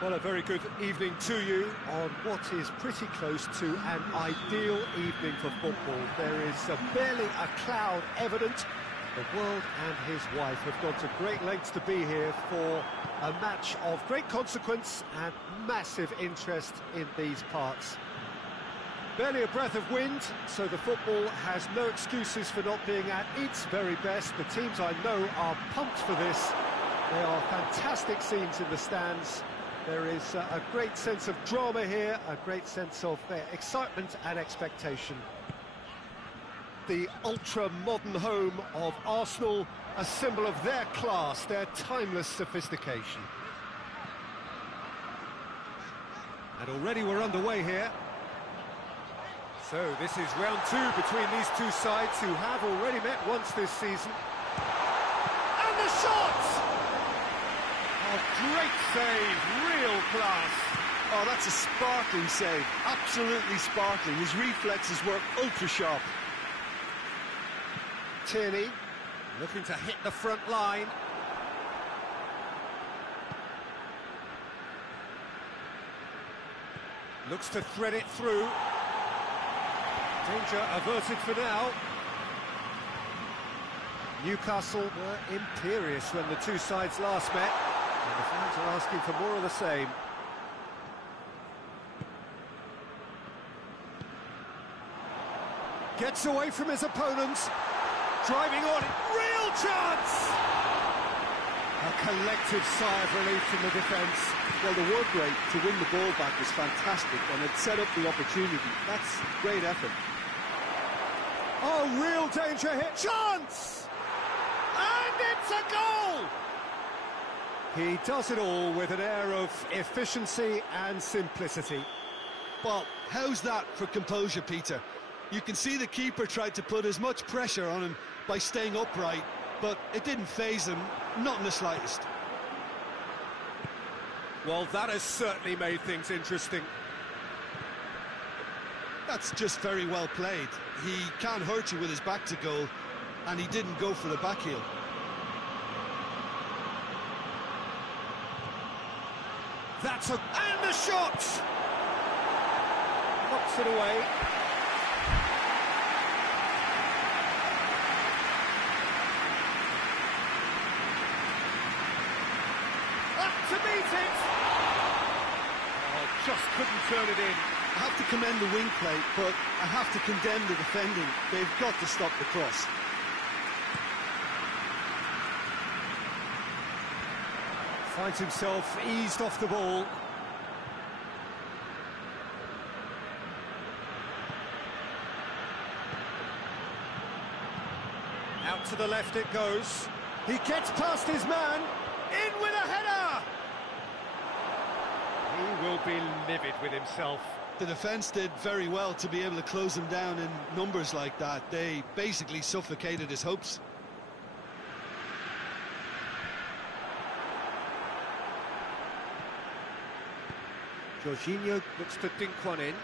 Well, a very good evening to you on what is pretty close to an ideal evening for football. There is barely a cloud evident. The world and his wife have gone to great lengths to be here for a match of great consequence and massive interest in these parts. Barely a breath of wind, so the football has no excuses for not being at its very best. The teams I know are pumped for this. There are fantastic scenes in the stands. There is a great sense of drama here, a great sense of excitement and expectation. The ultra-modern home of Arsenal, a symbol of their class, their timeless sophistication. And already we're underway here. So this is round two between these two sides who have already met once this season. And the shot! Oh, great save, real class. Oh, that's a sparkling save, absolutely sparkling. His reflexes were ultra-sharp. Tierney looking to hit the front line. Looks to thread it through. Danger averted for now. Newcastle were imperious when the two sides last met, and the fans are asking for more of the same. Gets away from his opponents. Driving on, real chance! A collective sigh of relief from the defence. Well, the work rate to win the ball back was fantastic, and it set up the opportunity. That's great effort. Oh, real danger here. Chance! And it's a goal! He does it all with an air of efficiency and simplicity. Well, how's that for composure, Peter? You can see the keeper tried to put as much pressure on him by staying upright, but it didn't faze him, not in the slightest. Well, that has certainly made things interesting. That's just very well played. He can't hurt you with his back to goal, and he didn't go for the back heel. That's a... and the shot! Knocks it away. Up to meet it! Oh, just couldn't turn it in. I have to commend the wing play, but I have to condemn the defending. They've got to stop the cross. Finds himself eased off the ball. Out to the left it goes. He gets past his man. In with a header! He will be livid with himself. The defence did very well to be able to close him down in numbers like that. They basically suffocated his hopes. Jorginho looks to dink one in.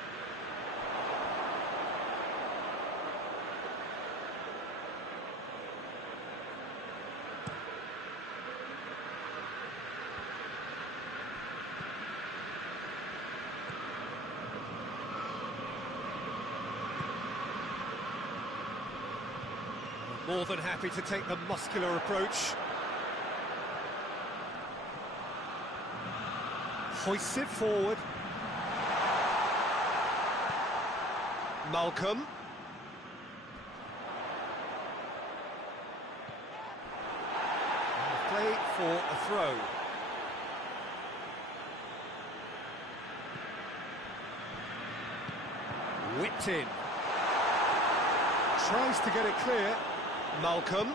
More than happy to take the muscular approach. Hoists it forward. Malcolm. And play for a throw. Whipped in. Tries to get it clear. Malcolm.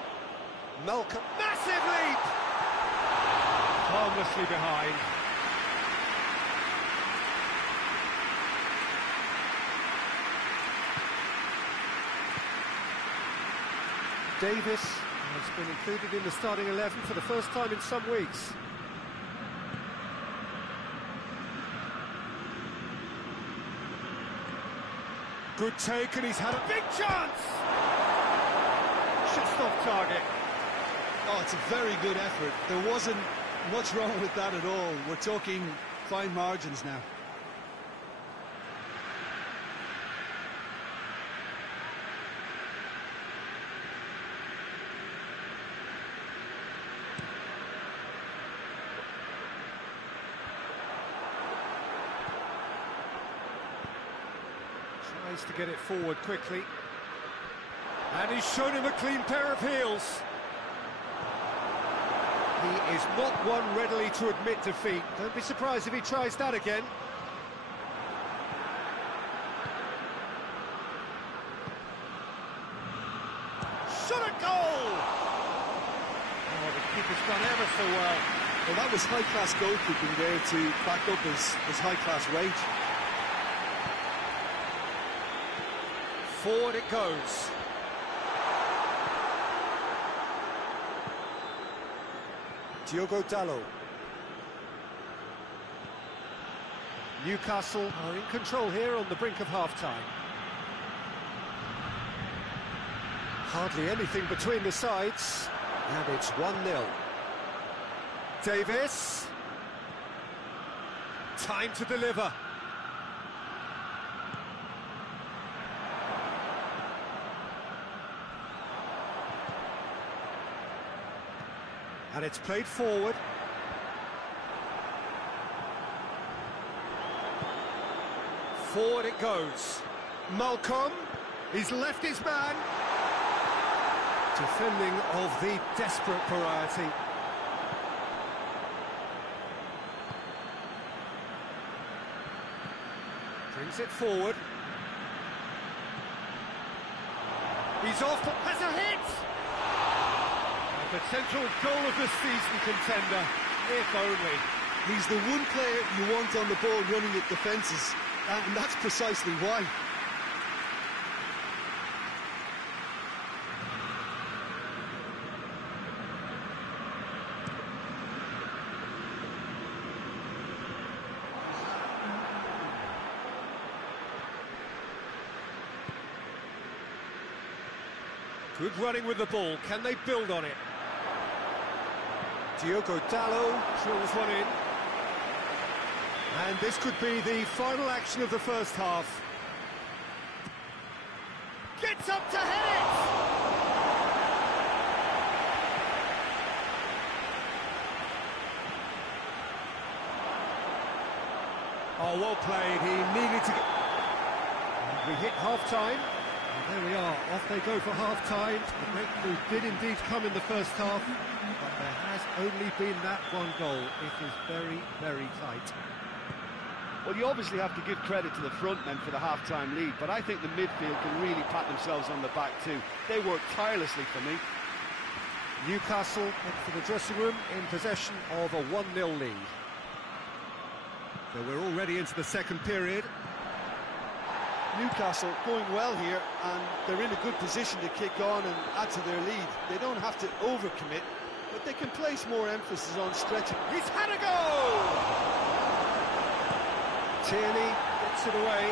Massive leap! Harmlessly behind. Davis has been included in the starting 11 for the first time in some weeks. Good take, and he's had a big chance! Just off target. Oh, it's a very good effort. There wasn't much wrong with that at all. We're talking fine margins now. Tries to get it forward quickly. And he's shown him a clean pair of heels. He is not one readily to admit defeat. Don't be surprised if he tries that again. Shot a goal! Oh, the keeper's done ever so well. Well, that was high-class goalkeeping there to back up his high-class rage. Forward it goes. Diogo Dalot. Newcastle are in control here on the brink of half-time. Hardly anything between the sides, and it's 1-0. Davis. Time to deliver. And it's played forward. Forward it goes. Malcolm, he's left his man. Defending of the desperate variety. Brings it forward. He's off, has a hit! Potential goal of the season contender, if only. He's the one player you want on the ball running at defences, and that's precisely why. Good running with the ball, can they build on it? Diogo Dalot drills one in. And this could be the final action of the first half. Gets up to head it! Oh, well played, he needed to get... And we hit half-time. And there we are, off they go for half-time. The breakthrough did indeed come in the first half, but there has only been that one goal. It is very, very tight. Well, you obviously have to give credit to the front men for the half-time lead, but I think the midfield can really pat themselves on the back too. They work tirelessly for me. Newcastle head for the dressing room in possession of a 1-0 lead. So we're already into the second period. Newcastle going well here, and they're in a good position to kick on and add to their lead. They don't have to overcommit, but they can place more emphasis on stretching. He's had a goal! Tierney gets it away.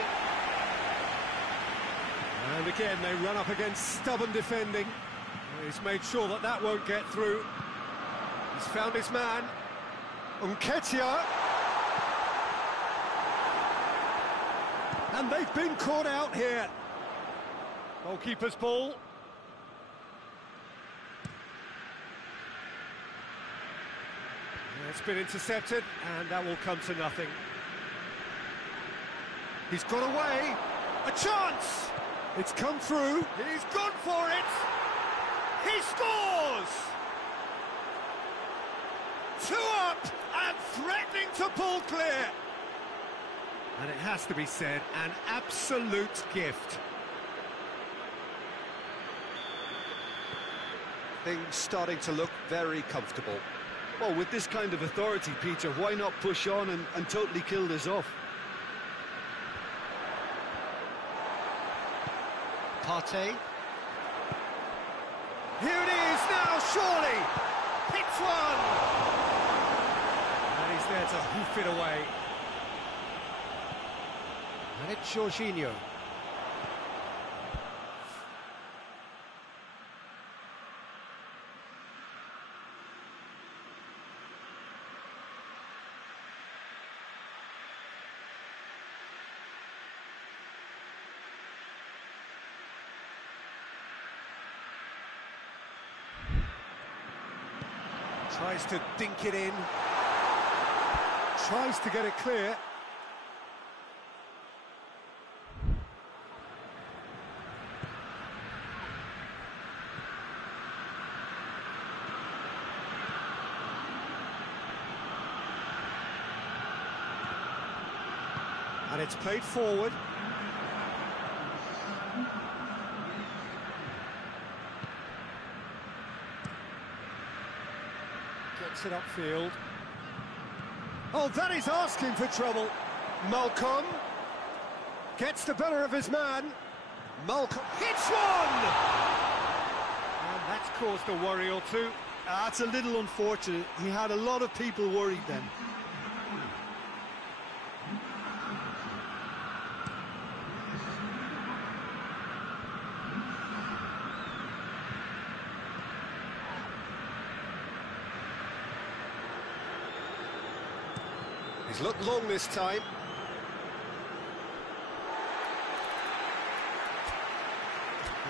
And again, they run up against stubborn defending. He's made sure that that won't get through. He's found his man. Nketiah. And they've been caught out here. Goalkeeper's ball. It's been intercepted, and that will come to nothing. He's got away. A chance! It's come through. He's gone for it. He scores! 2 up and threatening to pull clear. And it has to be said, an absolute gift. Things starting to look very comfortable. Well, with this kind of authority, Peter, why not push on and totally kill this off? Partey. Here it is now, surely. Hits one. And he's there to hoof it away. And it's Jorginho. Tries to dink it in. Tries to get it clear. And it's played forward. Gets it upfield. Oh, that is asking for trouble. Malcolm gets the better of his man. Malcolm hits one! And that's caused a worry or two. That's a little unfortunate. He had a lot of people worried then. He's looked long this time.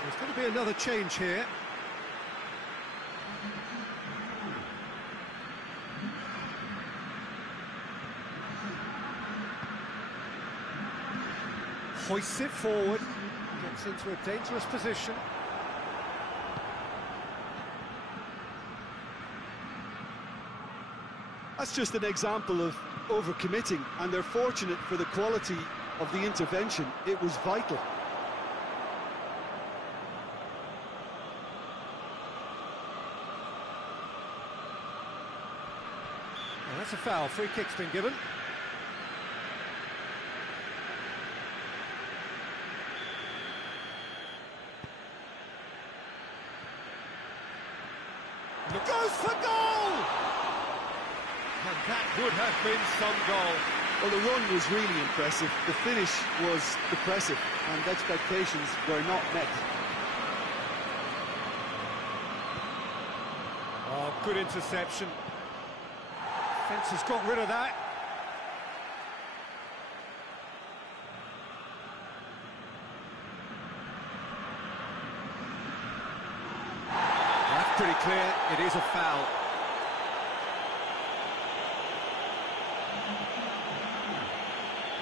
There's going to be another change here. Hoists it forward. Gets into a dangerous position. That's just an example of overcommitting, and they're fortunate for the quality of the intervention. It was vital. Well, that's a foul. Free kick's been given. Goes for goal! And that would have been some goal. Well, the run was really impressive. The finish was depressive, and expectations were not met. Oh, good interception. Fence has got rid of that. That's pretty clear. It is a foul.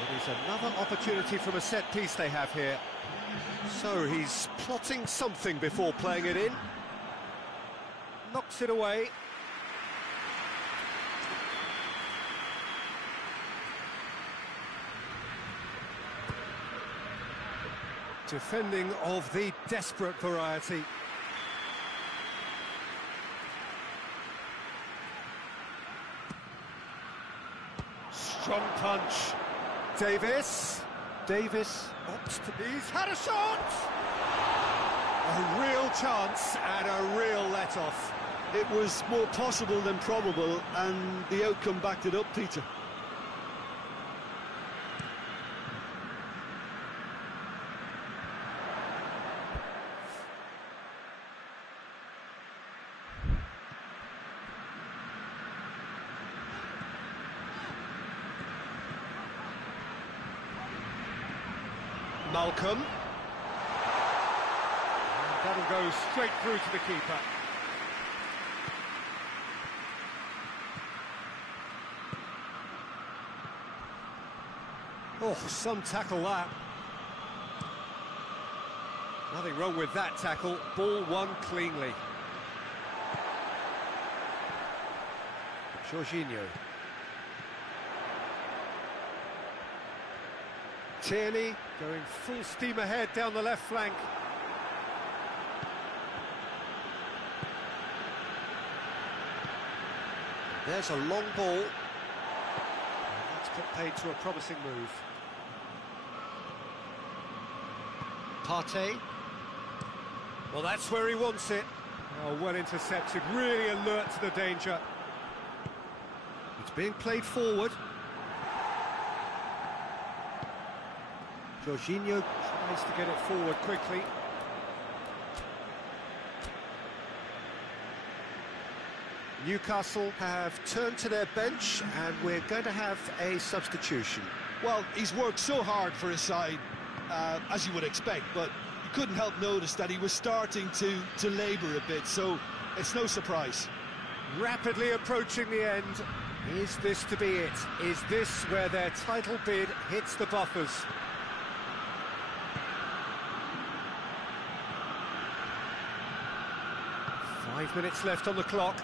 It is another opportunity from a set piece they have here. So he's plotting something before playing it in. Knocks it away. Defending of the desperate variety. Strong punch. Davis opts to... He's had a shot! A real chance and a real let-off. It was more possible than probable, and the outcome backed it up, Peter. Malcolm. And that'll go straight through to the keeper. Oh, some tackle that. Nothing wrong with that tackle. Ball won cleanly. Jorginho. Tierney going full steam ahead down the left flank. There's a long ball. That's put paid to a promising move. Partey. Well, that's where he wants it. Oh, well intercepted, really alert to the danger. It's being played forward. Jorginho tries to get it forward quickly. Newcastle have turned to their bench, and we're going to have a substitution. Well, he's worked so hard for his side, as you would expect, but you couldn't help notice that he was starting to labour a bit, so it's no surprise. Rapidly approaching the end. Is this to be it? Is this where their title bid hits the buffers? Five minutes left on the clock.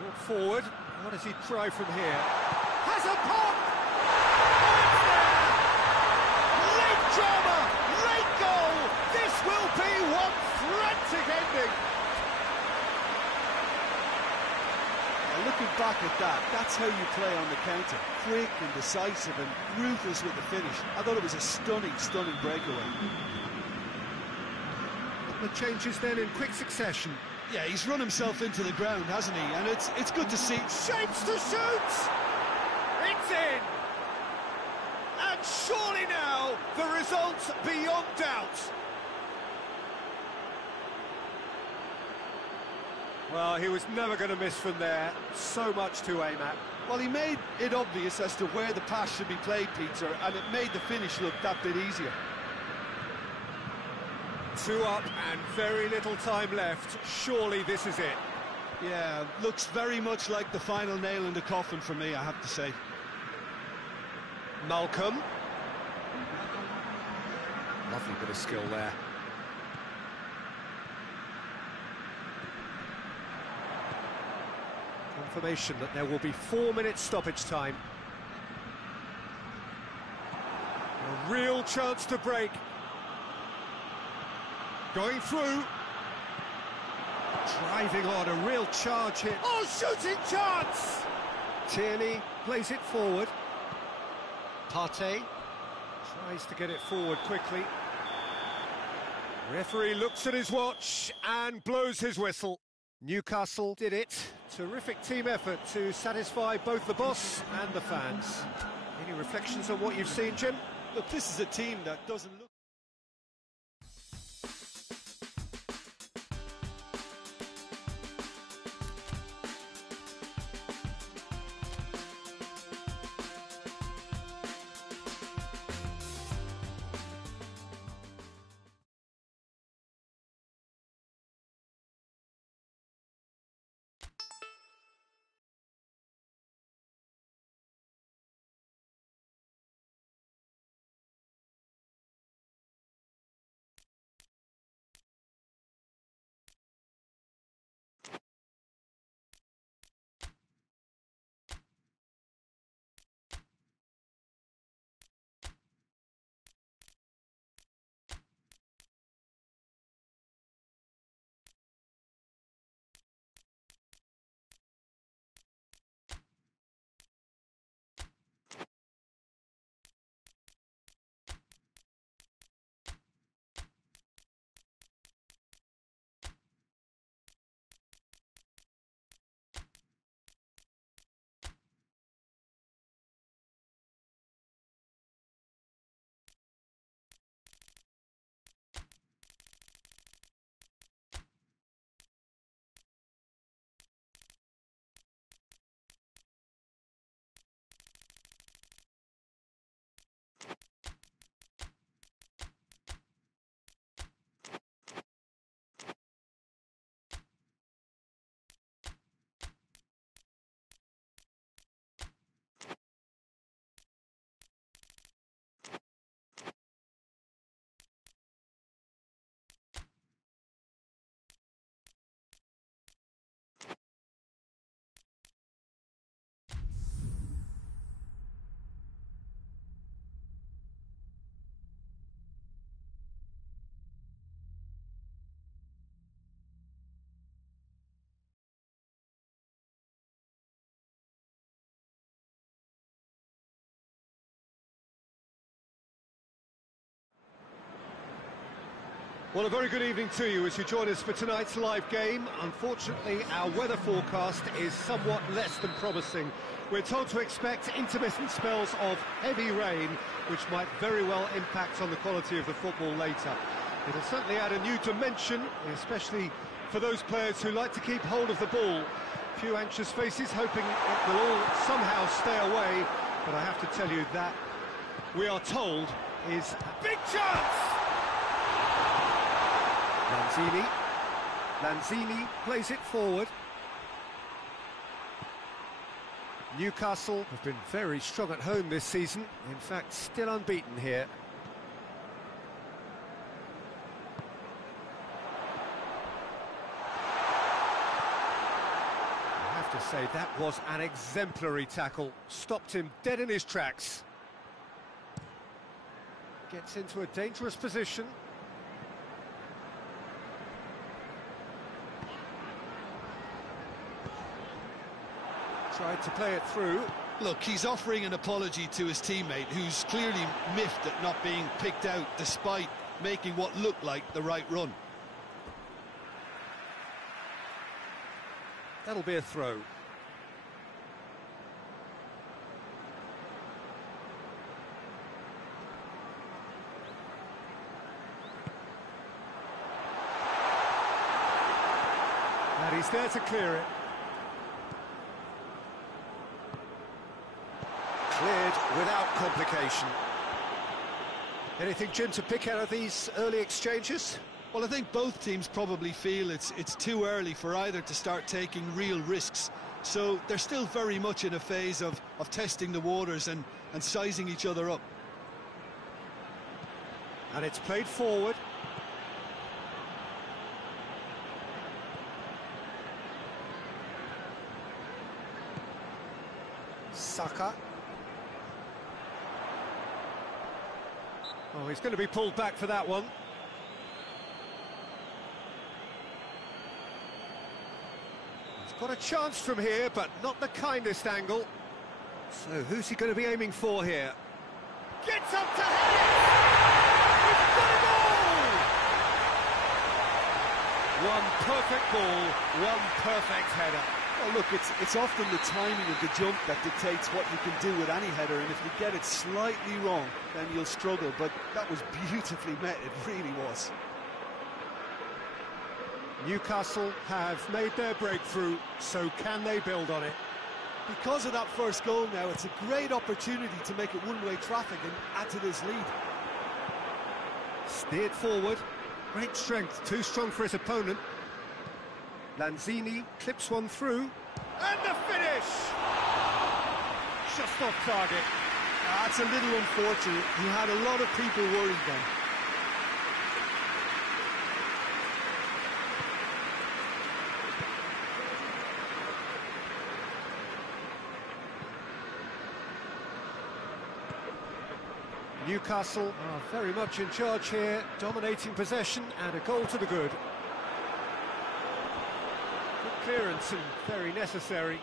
Brought forward. What does he try from here? Has a pop! Late drama! Late goal! This will be one frantic ending! Looking back at that, that's how you play on the counter. Quick and decisive and ruthless with the finish. I thought it was a stunning, stunning breakaway. The changes then in quick succession. Yeah, he's run himself into the ground, hasn't he? And it's good to see. Shapes to shoot! It's in! And surely now, the result's beyond doubt. Well, he was never going to miss from there. So much to aim at. Well, he made it obvious as to where the pass should be played, Peter, and it made the finish look that bit easier. 2 up and very little time left. Surely this is it. Yeah, looks very much like the final nail in the coffin for me, I have to say. Malcolm. Lovely bit of skill there. Confirmation that there will be 4 minutes stoppage time. A real chance to break. Going through. Driving on, a real charge here. Oh, shooting chance! Tierney plays it forward. Partey tries to get it forward quickly. Referee looks at his watch and blows his whistle. Newcastle did it. Terrific team effort to satisfy both the boss and the fans. Any reflections on what you've seen, Jim? Look, this is a team that doesn't look... Well, a very good evening to you as you join us for tonight's live game. Unfortunately, our weather forecast is somewhat less than promising. We're told to expect intermittent spells of heavy rain, which might very well impact on the quality of the football later. It'll certainly add a new dimension, especially for those players who like to keep hold of the ball. A few anxious faces hoping it will all somehow stay away, but I have to tell you that we are told is a big chance! Lanzini, Lanzini plays it forward. Newcastle have been very strong at home this season. In fact, still unbeaten here. I have to say, that was an exemplary tackle. Stopped him dead in his tracks. Gets into a dangerous position. Tried to play it through. Look, he's offering an apology to his teammate, who's clearly miffed at not being picked out despite making what looked like the right run. That'll be a throw. And he's there to clear it. Cleared without complication. Anything, Jim, to pick out of these early exchanges? Well, I think both teams probably feel it's too early for either to start taking real risks. So they're still very much in a phase of testing the waters and sizing each other up. And it's played forward. Saka. Oh, he's going to be pulled back for that one. He's got a chance from here, but not the kindest angle. So who's he going to be aiming for here? Gets up to head it! He's got it all! One perfect ball, one perfect header. Well, look, it's often the timing of the jump that dictates what you can do with any header, and if you get it slightly wrong, then you'll struggle, but that was beautifully met, it really was. Newcastle have made their breakthrough, so can they build on it? Because of that first goal now, it's a great opportunity to make it one-way traffic and add to this lead. Steered forward, great strength, too strong for his opponent. Lanzini clips one through, and the finish! Just off target. That's a little unfortunate. He had a lot of people worried then. Newcastle are very much in charge here, dominating possession and a goal to the good. Clearance and very necessary.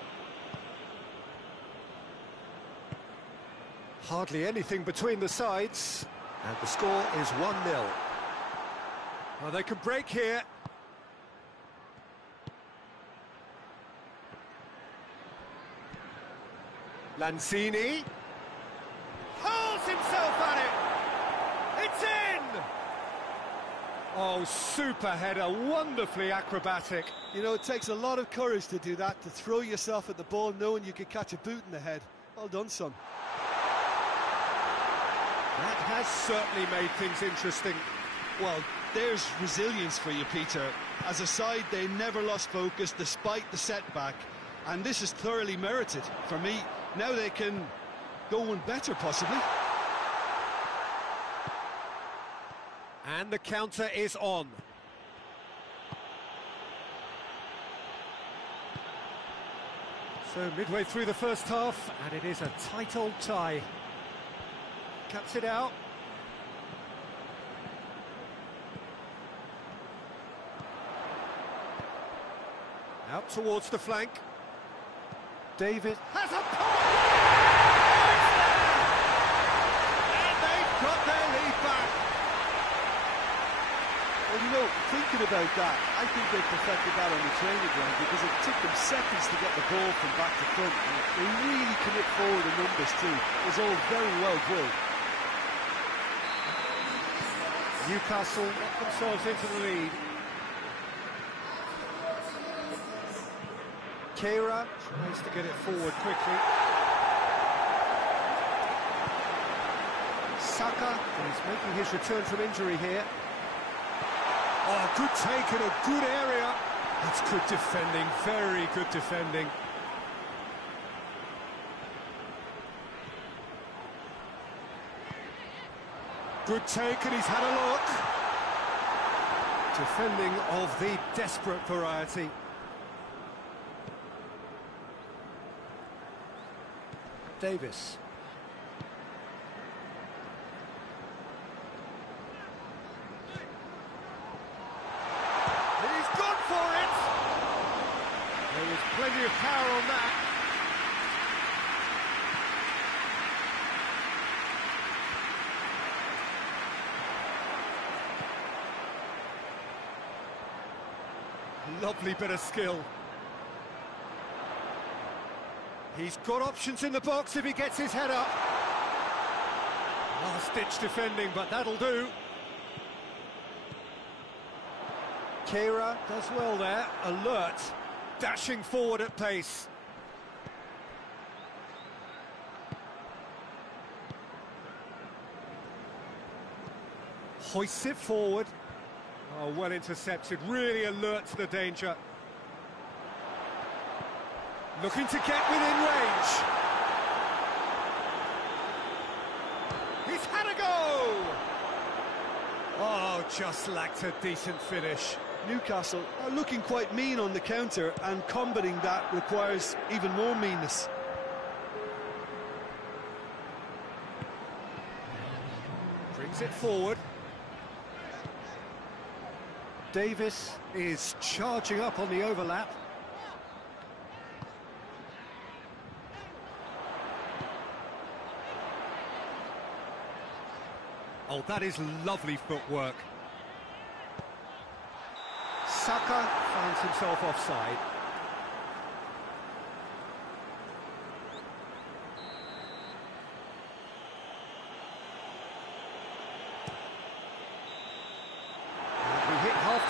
Hardly anything between the sides, and the score is 1-0. Well, they can break here. Lanzini hurls himself at it. It's in! Oh, super header, wonderfully acrobatic. You know, it takes a lot of courage to do that, to throw yourself at the ball knowing you could catch a boot in the head. Well done, son. That has certainly made things interesting. Well, there's resilience for you, Peter. As a side, they never lost focus despite the setback, and this is thoroughly merited. For me, now they can go one better, possibly. And the counter is on. So midway through the first half, and it is a tight old tie. Cuts it out. Out towards the flank. David has a point! And they've got their lead back. Well, you know, thinking about that, I think they perfected that on the training ground because it took them seconds to get the ball from back to front. And they really commit forward in numbers too. It was all very well drilled. Newcastle got themselves into the lead. Kehrer tries to get it forward quickly. Saka is making his return from injury here. Oh, good take in a good area. That's good defending, very good defending. Good take, and he's had a look. Defending of the desperate variety. Davis. He's gone for it! There was plenty of power on that. Lovely bit of skill. He's got options in the box if he gets his head up. Last-ditch defending, but that'll do. Kehra does well there, alert, dashing forward at pace. Hoists it forward. Oh, well intercepted, really alert to the danger. Looking to get within range. He's had a go! Oh, just lacked a decent finish. Newcastle are looking quite mean on the counter, and combating that requires even more meanness. Brings it forward. Davis is charging up on the overlap. Oh, that is lovely footwork. Saka finds himself offside.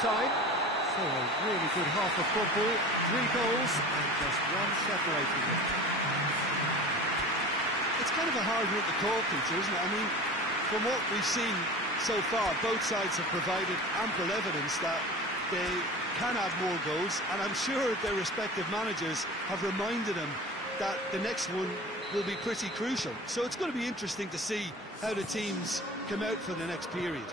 Time. So a really good half of football, 3 goals and just one separating them. It's kind of a hard one to call, Peter, isn't it? I mean, from what we've seen so far, both sides have provided ample evidence that they can add more goals, and I'm sure their respective managers have reminded them that the next one will be pretty crucial. So it's going to be interesting to see how the teams come out for the next period.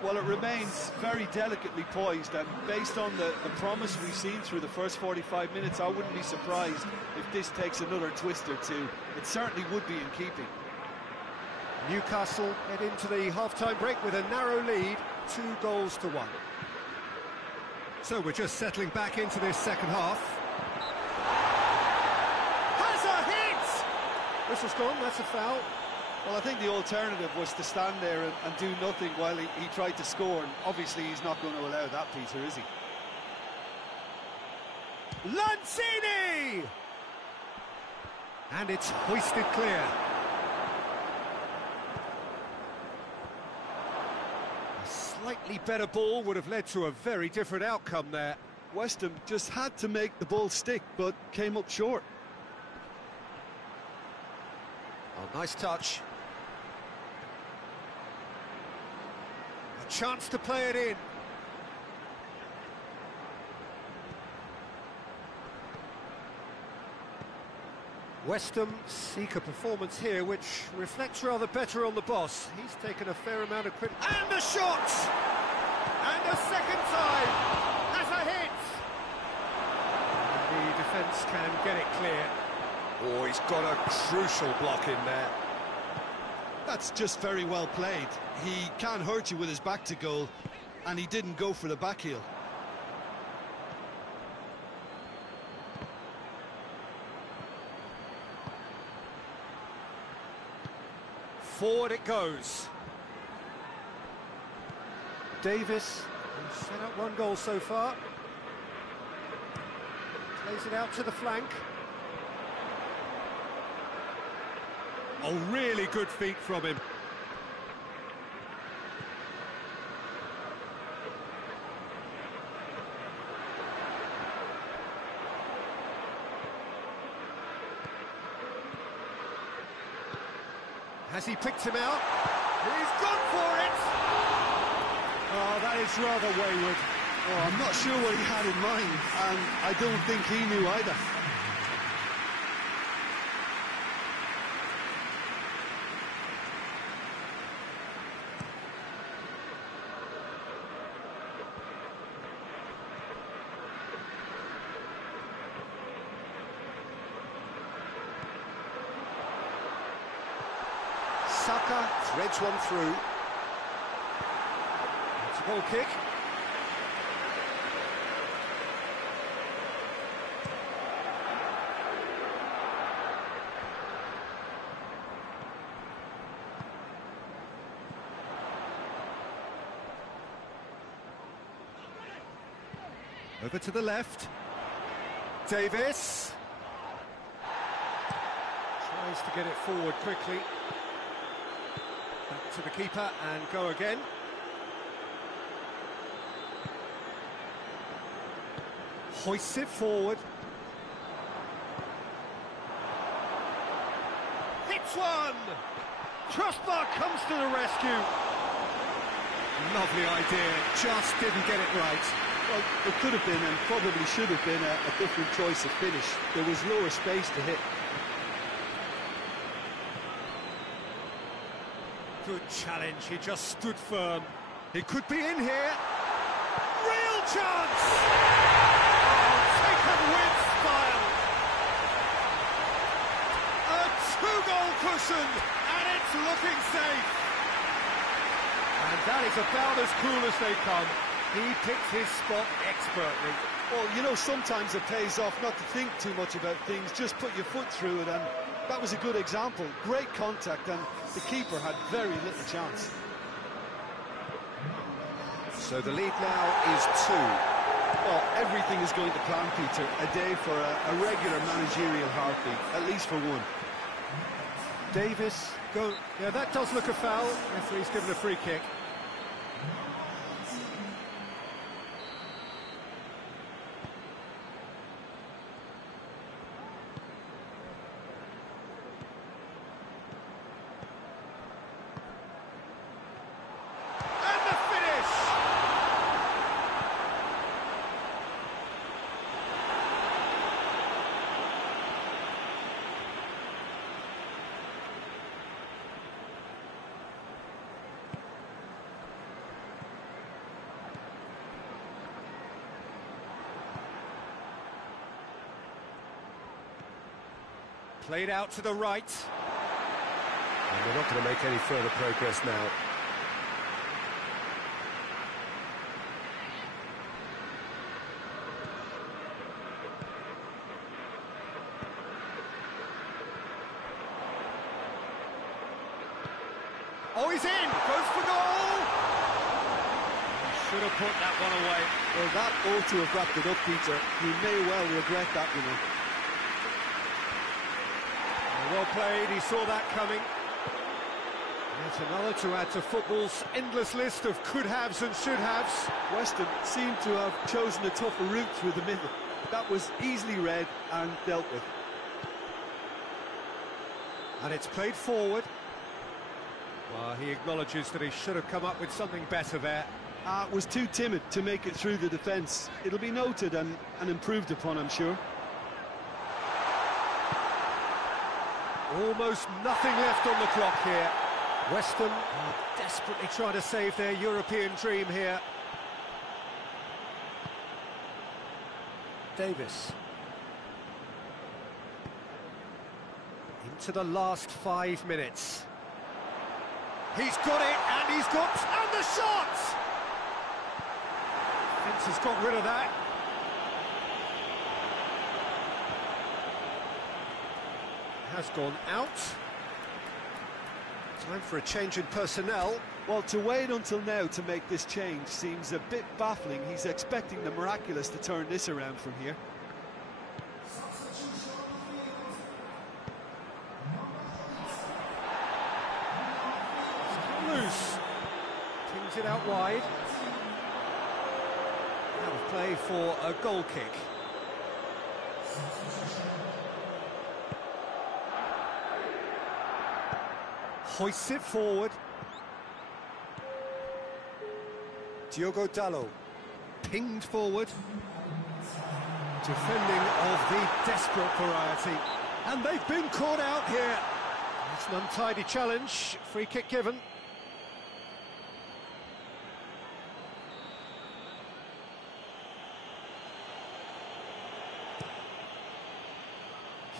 Well, it remains very delicately poised, and based on the promise we've seen through the first 45 minutes, I wouldn't be surprised if this takes another twist or two. It certainly would be in keeping. Newcastle head into the half-time break with a narrow lead, 2-1. So we're just settling back into this second half. Has a hit! Whistle's gone, that's a foul. Well, I think the alternative was to stand there and do nothing while he tried to score, and obviously he's not going to allow that, Peter, is he? Lanzini! And it's hoisted clear. A slightly better ball would have led to a very different outcome there. West Ham just had to make the ball stick, but came up short. Oh, nice touch. A chance to play it in. West Ham seek a performance here which reflects rather better on the boss. He's taken a fair amount of credit. And a shot! And a second time! Has a hit! And the defence can get it clear. Oh, he's got a crucial block in there. That's just very well played. He can't hurt you with his back to goal, and he didn't go for the back heel. Forward it goes. Davis has set up 1 goal so far. Plays it out to the flank. Oh, really good feet from him. Has he picked him out? He's gone for it! Oh, that is rather wayward. Oh, I'm not sure what he had in mind, and I don't think he knew either. Saka threads one through. It's a goal kick. Over to the left. Davis. Tries to get it forward quickly. Back to the keeper and go again. Hoists it forward. Hits one! Crossbar comes to the rescue. Lovely idea, just didn't get it right. Well, it could have been, and probably should have been, a different choice of finish. There was lower space to hit. Good challenge, he just stood firm. He could be in here. Real chance! Oh, taken with style. A two-goal cushion, and it's looking safe. And that is about as cool as they come. He picks his spot expertly. Well, you know, sometimes it pays off not to think too much about things, just put your foot through it, and that was a good example. Great contact, and the keeper had very little chance. So the lead now is 2. Well, everything is going to plan, Peter. A day for a regular managerial heartbeat, at least for one. Davis, go. Yeah, that does look a foul. Referee's given a free kick. Played out to the right. And they're not going to make any further progress now. Oh, he's in! Goes for goal! Should have put that one away. Well, that ought to have wrapped it up, Peter. You may well regret that, you know. Well played, he saw that coming. That's another to add to football's endless list of could-haves and should-haves. Weston seemed to have chosen a tougher route through the middle. That was easily read and dealt with. And it's played forward. Well, he acknowledges that he should have come up with something better there. Was too timid to make it through the defence. It'll be noted and improved upon, I'm sure. Almost nothing left on the clock here. Weston desperately trying to save their European dream here. Davis. Into the last 5 minutes. He's got it, and he's got... and the shot! Fence has got rid of that. Has gone out. Time for a change in personnel. Well, to wait until now to make this change seems a bit baffling. He's expecting the miraculous to turn this around from here. Loose. Pings it out wide. Out of play for a goal kick. Hoists it forward. Diogo Dalot. Pinged forward. Defending of the desperate variety. And they've been caught out here. It's an untidy challenge. Free kick given.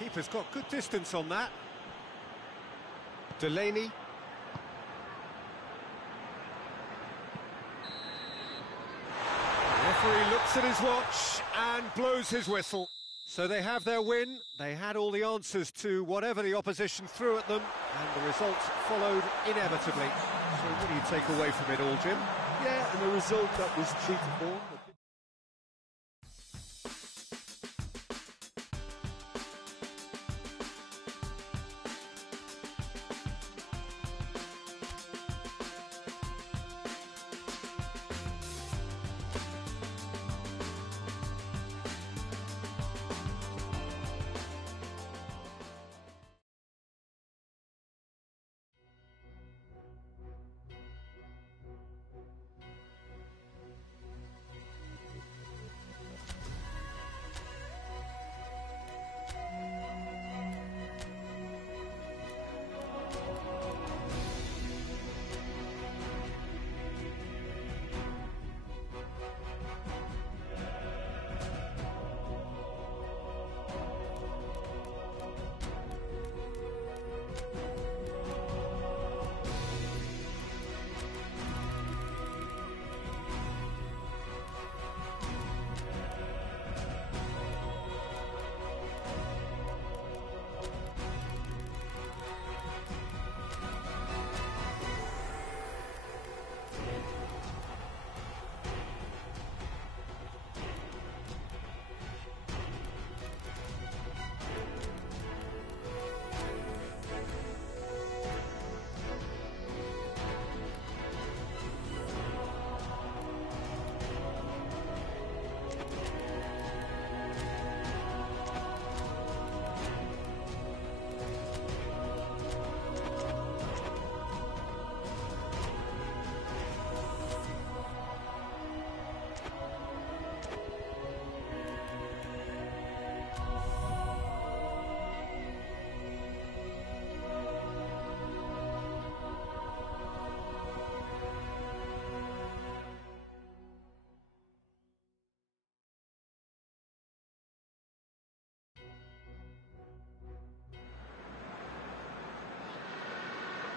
Keeper's got good distance on that. Delaney. The referee looks at his watch and blows his whistle. So they have their win. They had all the answers to whatever the opposition threw at them, and the result followed inevitably. So what do you take away from it all, Jim? Yeah, and a result that was true to form.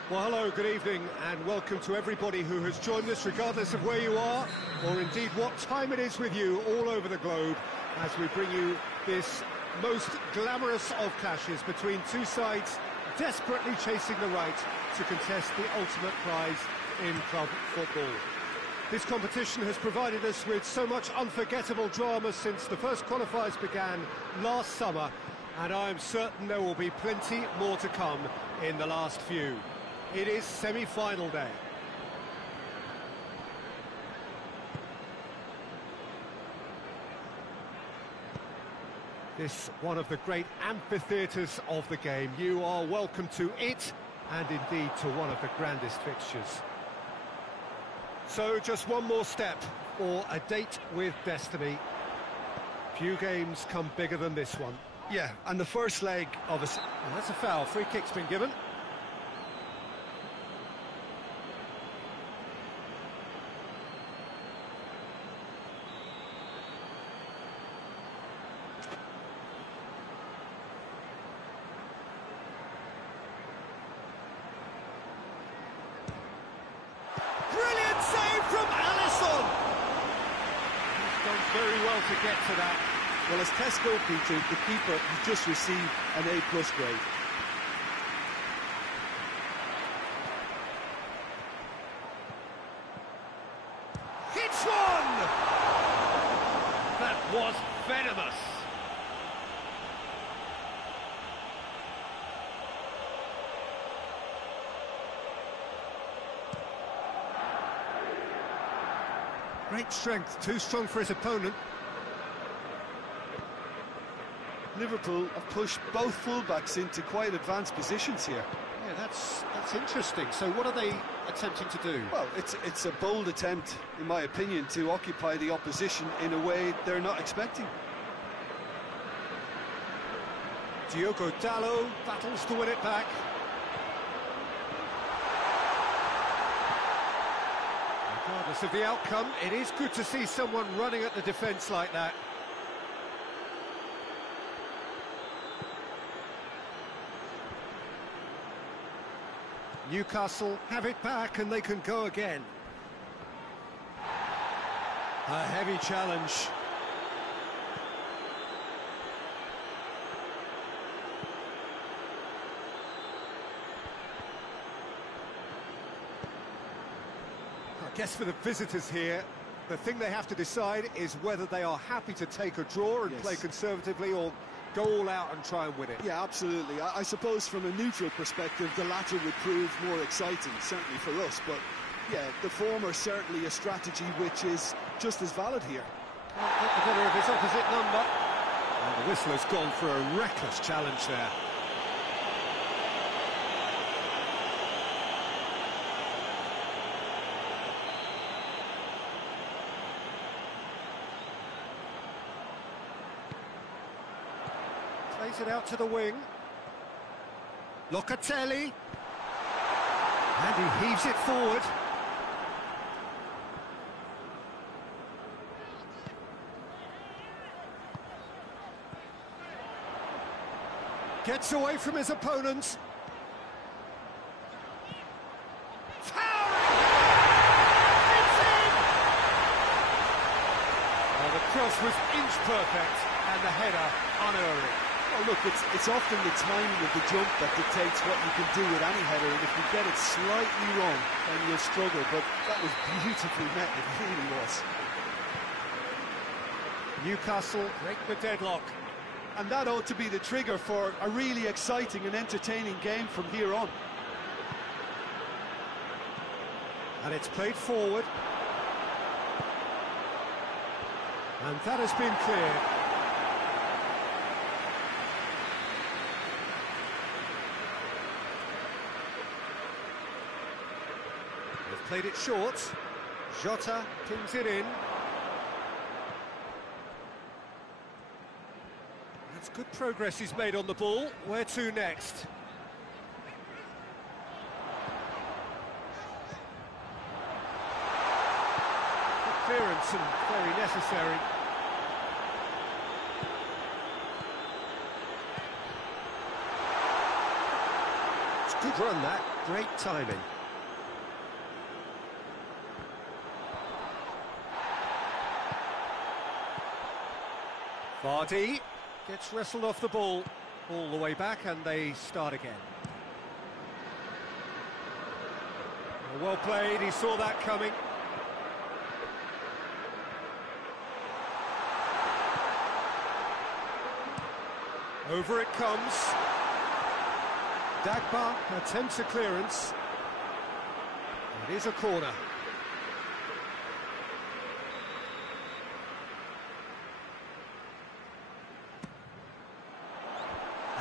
Well, hello, good evening, and welcome to everybody who has joined us, regardless of where you are, or indeed what time it is with you all over the globe, as we bring you this most glamorous of clashes between two sides desperately chasing the right to contest the ultimate prize in club football. This competition has provided us with so much unforgettable drama since the first qualifiers began last summer, and I am certain there will be plenty more to come in the last few. It is semi-final day. This one of the great amphitheatres of the game. You are welcome to it, and indeed to one of the grandest fixtures. So just one more step for a date with destiny. Few games come bigger than this one. Yeah, and the first leg of a... Well, that's a foul. Free kick's been given. Very well to get to that. Well, as Tesco, Peter, the keeper has just received an A+ grade. Hits one! That was venomous. Great strength, too strong for his opponent. Liverpool have pushed both fullbacks into quite advanced positions here. Yeah, that's interesting. So what are they attempting to do? Well, it's a bold attempt, in my opinion, to occupy the opposition in a way they're not expecting. Diogo Dalot battles to win it back. Regardless of the outcome, it is good to see someone running at the defence like that. Newcastle have it back and they can go again. A heavy challenge. I guess for the visitors here, the thing they have to decide is whether they are happy to take a draw and play conservatively or go all out and try and win it. Yeah, absolutely. I suppose from a neutral perspective, the latter would prove more exciting, certainly for us. But, yeah, the former certainly a strategy which is just as valid here. Can't get the better of his opposite number. And the whistler's gone for a reckless challenge there. Plays it out to the wing. Locatelli. And he heaves it forward. Gets away from his opponents. Towering! It's in! Oh, the cross was inch perfect and the header unerring. Well, look, it's often the timing of the jump that dictates what you can do with any header, and if you get it slightly wrong, then you'll struggle, but that was beautifully met, it really was. Newcastle break the deadlock. And that ought to be the trigger for a really exciting and entertaining game from here on. And it's played forward. And that has been cleared. They've played it short. Jota pins it in. That's good progress he's made on the ball. Where to next? Good clearance and very necessary. It's a good run, that. Great timing. Vardy gets wrestled off the ball, all the way back, and they start again. Well played, he saw that coming. Over it comes. Dagba attempts a clearance. It is a corner.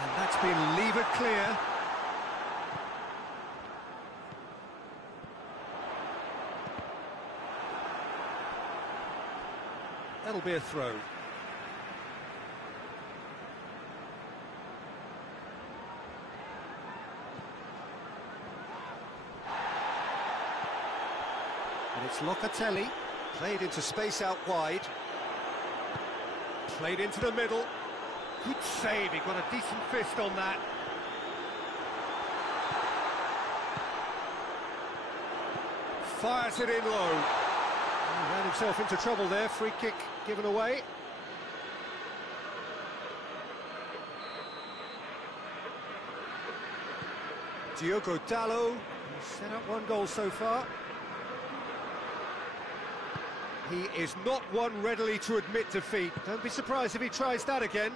And that's been levered clear. That'll be a throw. And it's Locatelli, played into space out wide. Played into the middle. Good save, he got a decent fist on that. Fires it in low. He ran himself into trouble there, free kick given away. Diogo Dalot, he's set up one goal so far. He is not one readily to admit defeat. Don't be surprised if he tries that again.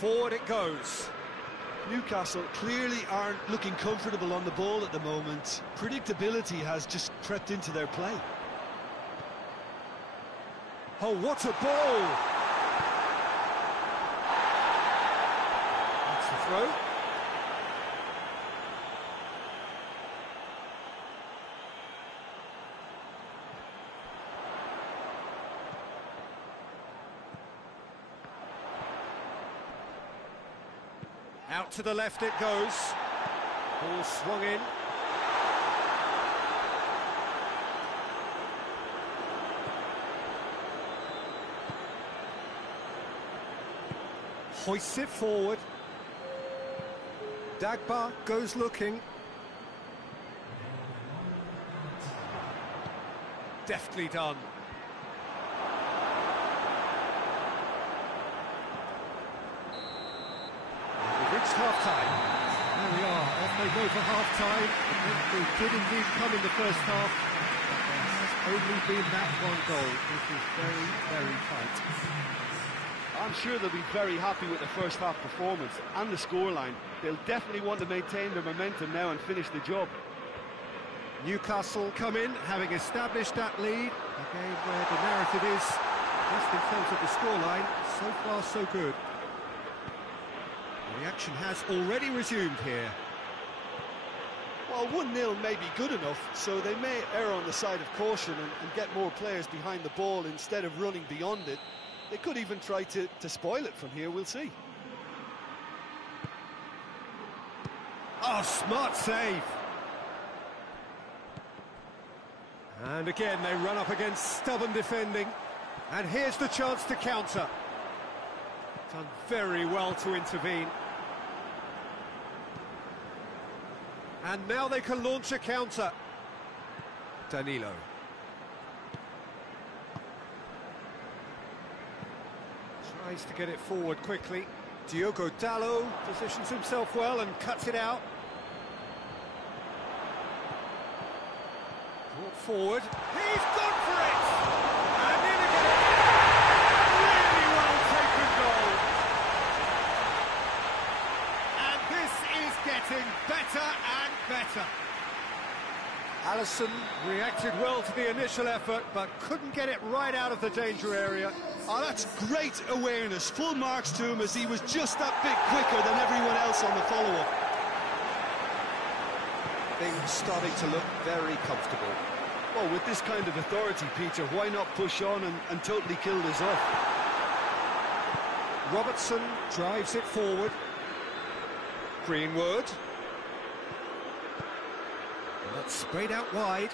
Forward it goes. Newcastle clearly aren't looking comfortable on the ball at the moment. Predictability has just crept into their play. Oh, what a ball! throw. Out to the left it goes. Ball swung in. Hoists it forward. Dagba goes looking. Deftly done. We've reached half-time. There we are, off they go for half-time. It did indeed come in the first half. There has only been that one goal. This is very, very tight. I'm sure they'll be very happy with the first half performance and the scoreline. They'll definitely want to maintain their momentum now and finish the job. Newcastle come in, having established that lead. A game where the narrative is, just in terms of the scoreline, so far so good. The action has already resumed here. Well, 1-0 may be good enough, so they may err on the side of caution and get more players behind the ball instead of running beyond it. They could even try to spoil it from here, we'll see. Oh, smart save. And again, they run up against stubborn defending. And here's the chance to counter. Done very well to intervene. And now they can launch a counter. Danilo. Tries to get it forward quickly. Diogo Dalot positions himself well and cuts it out. Brought forward. He's gone for it! And in again. Really well taken goal. And this is getting better and better. Alisson reacted well to the initial effort, but couldn't get it right out of the danger area. Oh, that's great awareness. Full marks to him as he was just that bit quicker than everyone else on the follow-up. Things starting to look very comfortable. Well, with this kind of authority, Peter, why not push on and totally kill this off? Robertson drives it forward. Greenwood. And that's sprayed out wide.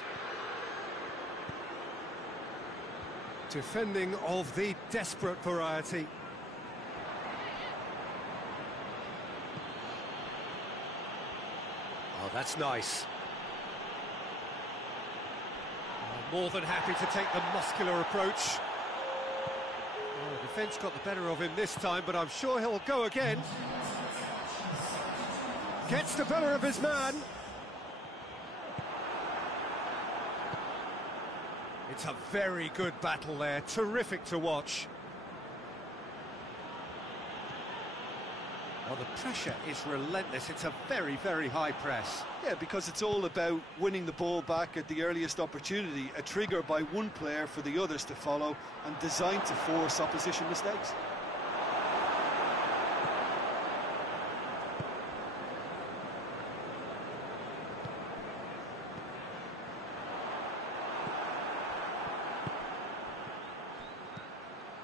Defending of the desperate variety. Oh, that's nice. More than happy to take the muscular approach. Oh, the defence got the better of him this time, but I'm sure he'll go again. Gets the better of his man. It's a very good battle there, terrific to watch. Well, the pressure is relentless, it's a very, very high press. Yeah, because it's all about winning the ball back at the earliest opportunity, a trigger by one player for the others to follow, and designed to force opposition mistakes.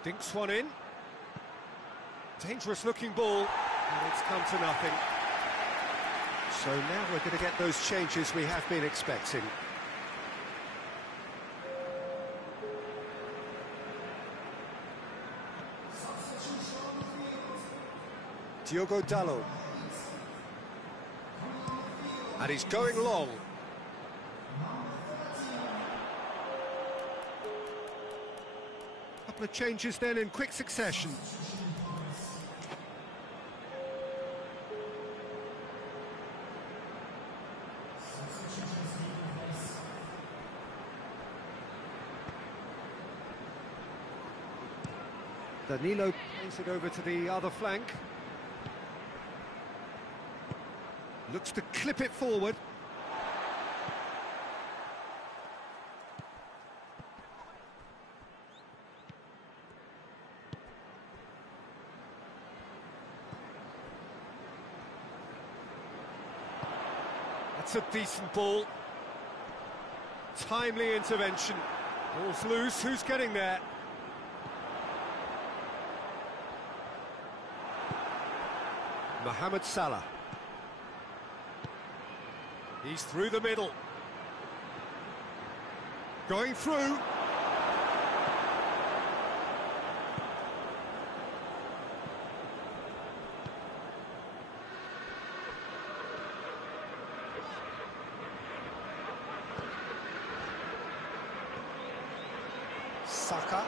Dinks one in. Dangerous looking ball, and it's come to nothing. So now we're going to get those changes we have been expecting. Diogo Dalot. And he's going long. Couple of changes then in quick succession. Danilo plays it over to the other flank. Looks to clip it forward. That's a decent ball. Timely intervention. Ball's loose, who's getting there? Mohamed Salah. He's through the middle. Going through. Saka.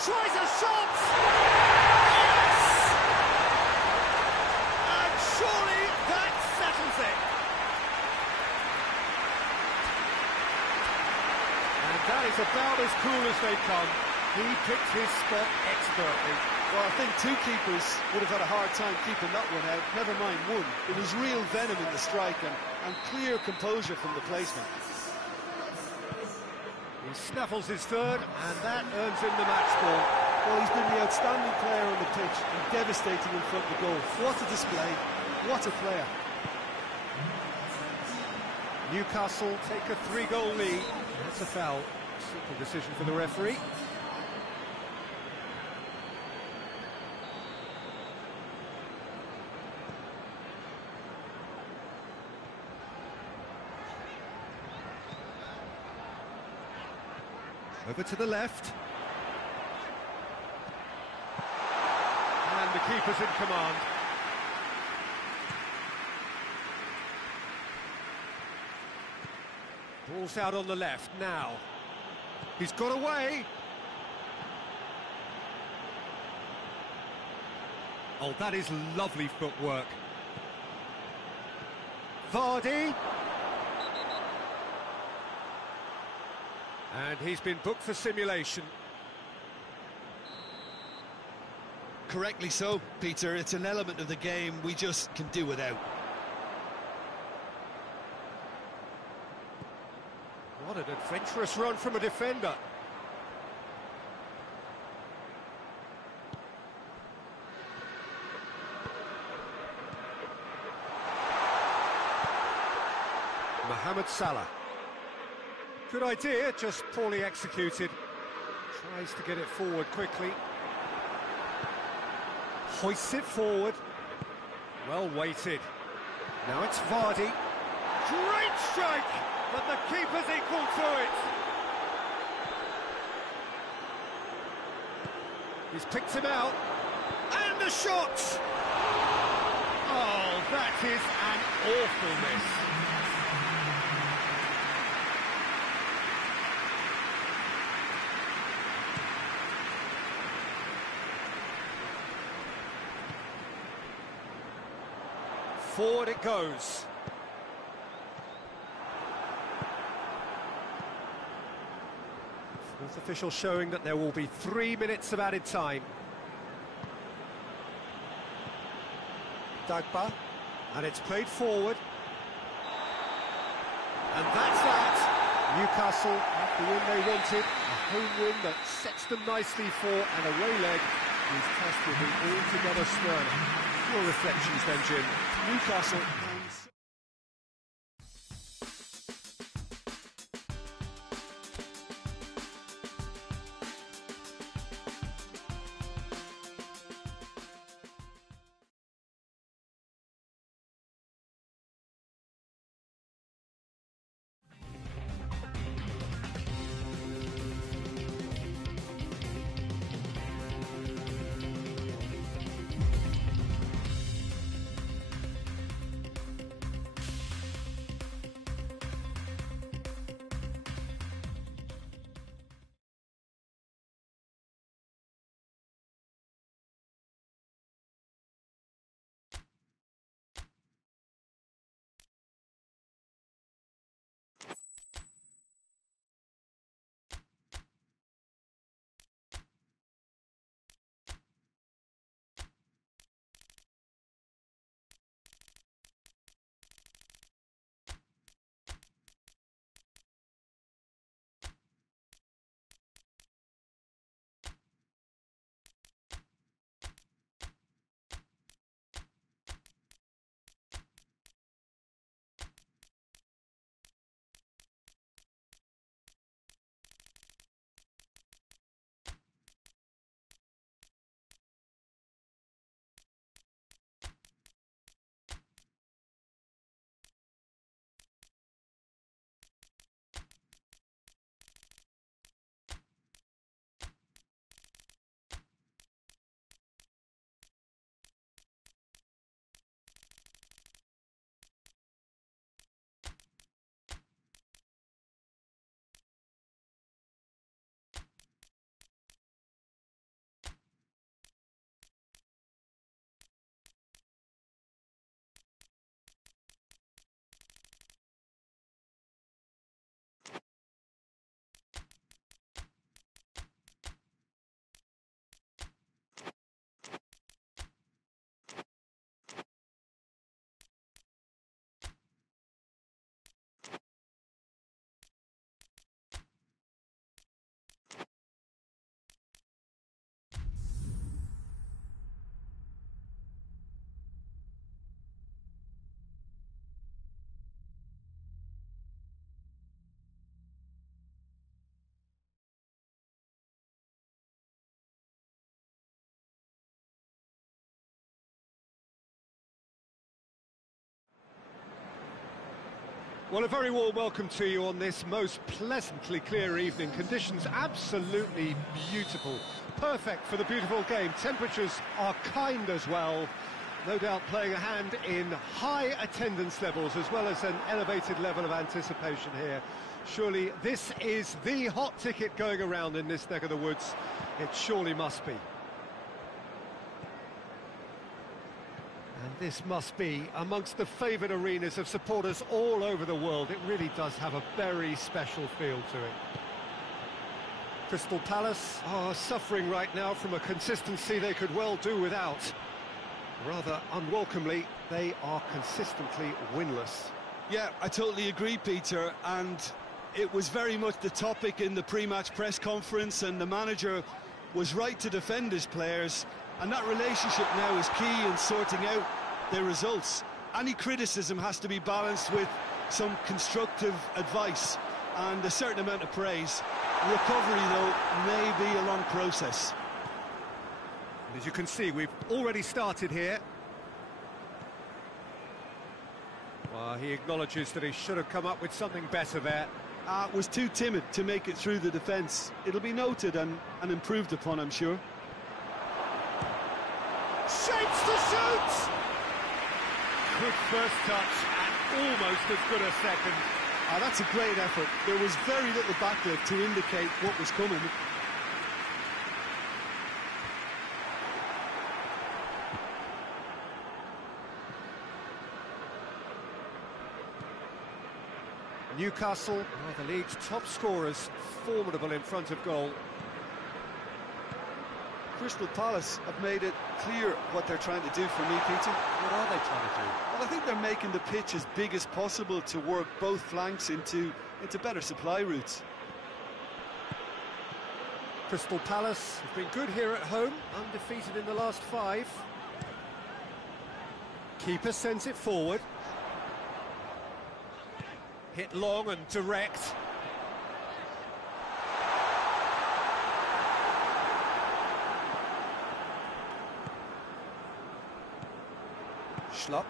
Tries a shot! Yes! And surely that settles it. And that is about as cool as they come. He picked his spot expertly. Well, I think two keepers would have had a hard time keeping that one out, never mind one. It was real venom in the strike and clear composure from the placement. He snaffles his third, and that earns him the match ball. Well, he's been the outstanding player on the pitch and devastating in front of the goal. What a display, what a player. Newcastle take a 3-goal lead. That's a foul. Simple decision for the referee. Over to the left. And the keeper's in command. Ball's out on the left now. He's got away. Oh, that is lovely footwork. Vardy. And he's been booked for simulation. Correctly so, Peter. It's an element of the game we just can do without. What an adventurous run from a defender. Mohamed Salah. Good idea, just poorly executed. Tries to get it forward quickly. Hoists it forward. Well weighted. Now it's Vardy. Great strike, but the keeper's equal to it. He's picked him out. And the shot! Oh, that is an awful miss. Forward it goes. Fourth official showing that there will be 3 minutes of added time. Dagba, and it's played forward. And that's that. Newcastle have the win they wanted, a home win that sets them nicely for an away leg whose test will be altogether sterner. Your reflections then, Jim. Newcastle. Well, a very warm welcome to you on this most pleasantly clear evening. Conditions absolutely beautiful. Perfect for the beautiful game. Temperatures are kind as well. No doubt playing a hand in high attendance levels as well as an elevated level of anticipation here. Surely this is the hot ticket going around in this neck of the woods. It surely must be. And this must be amongst the favoured arenas of supporters all over the world. It really does have a very special feel to it. Crystal Palace are suffering right now from a consistency they could well do without. Rather unwelcomely, they are consistently winless. Yeah, I totally agree, Peter, and it was very much the topic in the pre-match press conference, and the manager was right to defend his players, and that relationship now is key in sorting out their results. Any criticism has to be balanced with some constructive advice and a certain amount of praise. Recovery, though, may be a long process. As you can see, we've already started here. Well, he acknowledges that he should have come up with something better there. Was too timid to make it through the defence. It'll be noted and improved upon, I'm sure. Shapes to shoot! Good first touch and almost as good a second. That's a great effort. There was very little backlift to indicate what was coming. Newcastle are the league's top scorers, formidable in front of goal. Crystal Palace have made it clear what they're trying to do for me, Peter. What are they trying to do? Well, I think they're making the pitch as big as possible to work both flanks into better supply routes. Crystal Palace have been good here at home, undefeated in the last 5. Keeper sends it forward. Hit long and direct. Schlupp.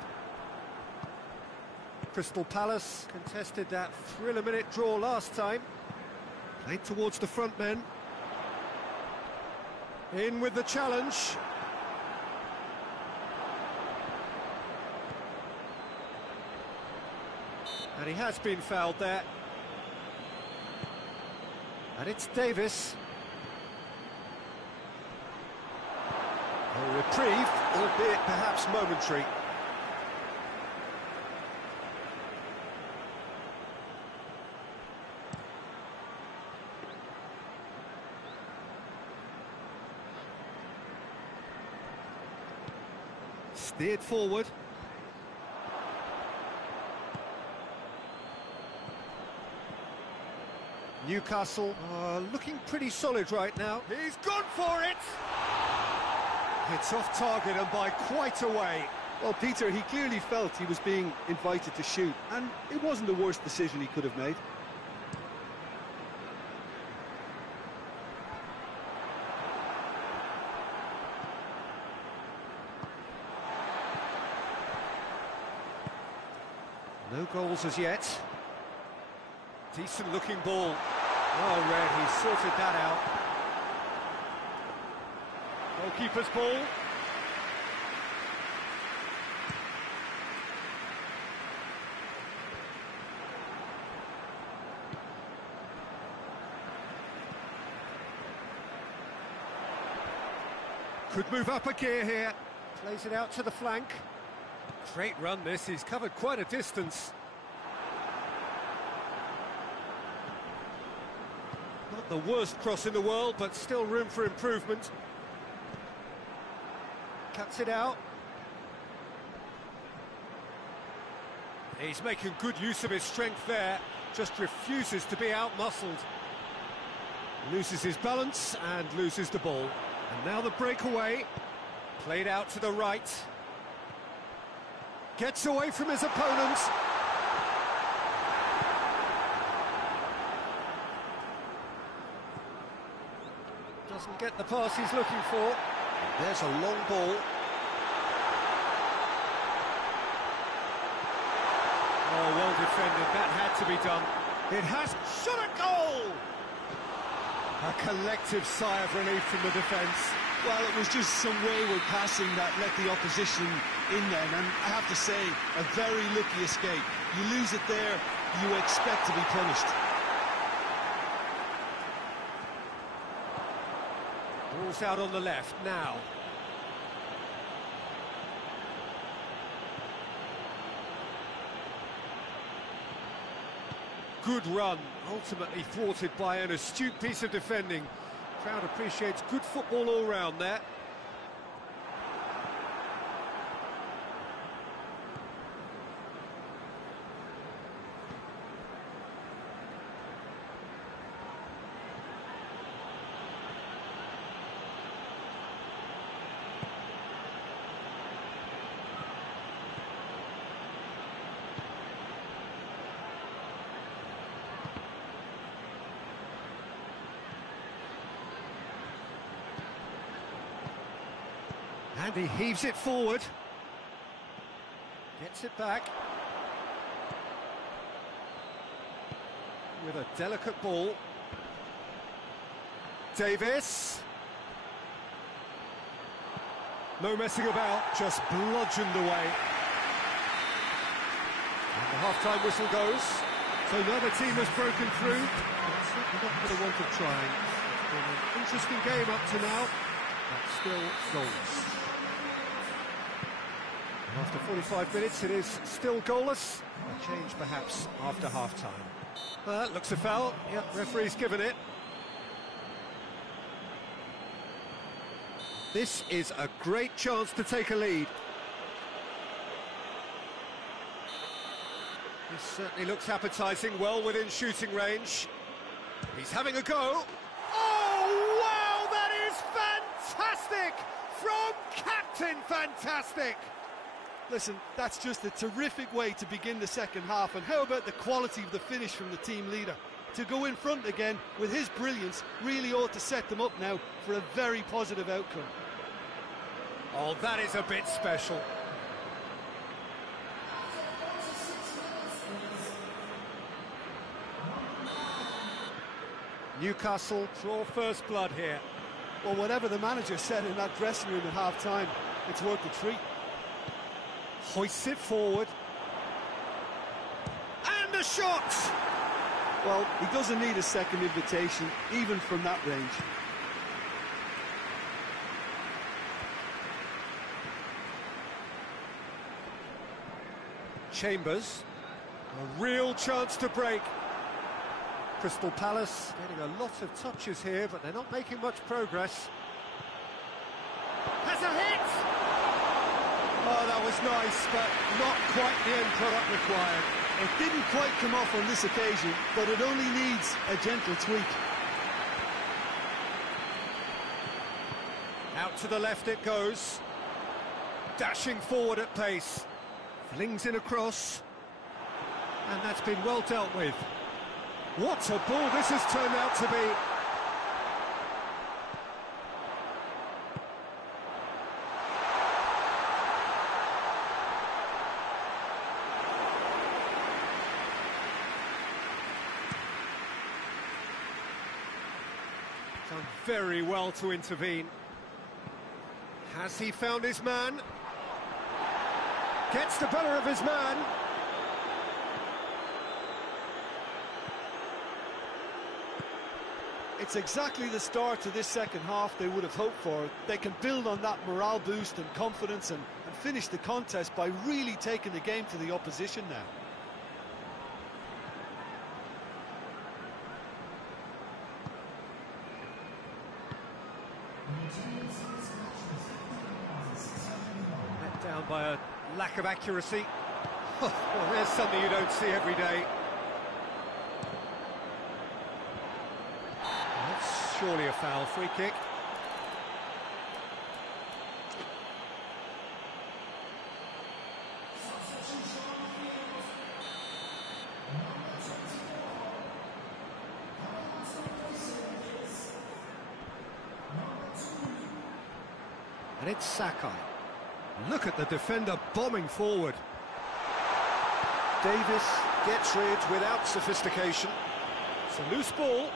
Crystal Palace contested that thriller-minute draw last time. Played towards the front men. In with the challenge. And he has been fouled there. And it's Davis. A reprieve, albeit perhaps momentary. Steered forward. Newcastle are looking pretty solid right now. He's gone for it! It's off target and by quite a way. Well, Peter, he clearly felt he was being invited to shoot, and it wasn't the worst decision he could have made. No goals as yet. Decent looking ball. Oh, Red, he sorted that out. Goalkeeper's ball. Could move up a gear here. Plays it out to the flank. Great run this, he's covered quite a distance. Not the worst cross in the world, but still room for improvement. Cuts it out. He's making good use of his strength there, just refuses to be out-muscled. Loses his balance and loses the ball. And now the breakaway, played out to the right. Gets away from his opponent. Doesn't get the pass he's looking for. There's a long ball. Oh, well defended, that had to be done. It has shot a goal! A collective sigh of relief from the defence. Well, it was just some wayward passing that let the opposition in then, and I have to say, a very lucky escape. You lose it there, you expect to be punished. Ball's out on the left now. Good run, ultimately thwarted by an astute piece of defending. Crowd appreciates good football all round there. And he heaves it forward. Gets it back. With a delicate ball. Davis. No messing about, just bludgeoned away. And the half-time whistle goes. So another team has broken through. But certainly not for the want of trying. It's been an interesting game up to now, but still goals. After 45 minutes, it is still goalless. A change, perhaps, after half-time. Looks a foul. Yep, referee's given it. This is a great chance to take a lead. This certainly looks appetising, well within shooting range. He's having a go. Oh, wow, that is fantastic! From Captain Fantastic! Listen, that's just a terrific way to begin the second half, and how about the quality of the finish from the team leader? To go in front again with his brilliance really ought to set them up now for a very positive outcome. Oh, that is a bit special. Newcastle draw first blood here. Well, whatever the manager said in that dressing room at half-time, it's worth the treat. Hoists it forward. And a shot! Well, he doesn't need a second invitation, even from that range. Chambers, a real chance to break. Crystal Palace getting a lot of touches here, but they're not making much progress. Has a hit! Oh, that was nice, but not quite the end product required. It didn't quite come off on this occasion, but it only needs a gentle tweak. Out to the left it goes. Dashing forward at pace. Flings in a cross. And that's been well dealt with. What a ball this has turned out to be. Done very well to intervene. Has he found his man? Gets the better of his man. It's exactly the start to this second half they would have hoped for. They can build on that morale boost and confidence and finish the contest by really taking the game to the opposition now. Let down by a lack of accuracy. Well, there's something you don't see every day. That's surely a foul. Free kick. And it's Sakai. Look at the defender bombing forward. Davis gets rid without sophistication. It's a loose ball.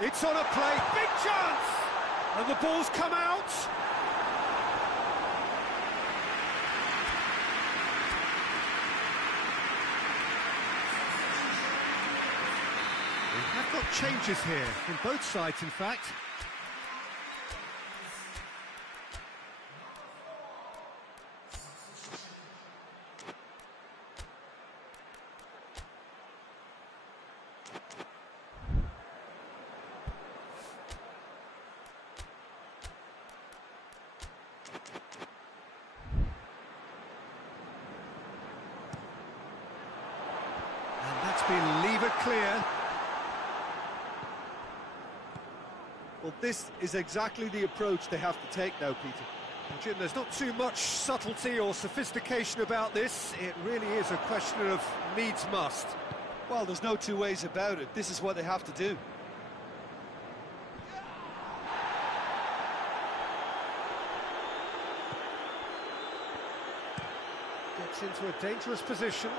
It's on a play, big chance! And the ball's come out. We have got changes here, from both sides in fact. Been levered clear. Well, this is exactly the approach they have to take now, Peter. Jim, there's not too much subtlety or sophistication about this. It really is a question of needs must. Well, there's no two ways about it. This is what they have to do. Gets into a dangerous position.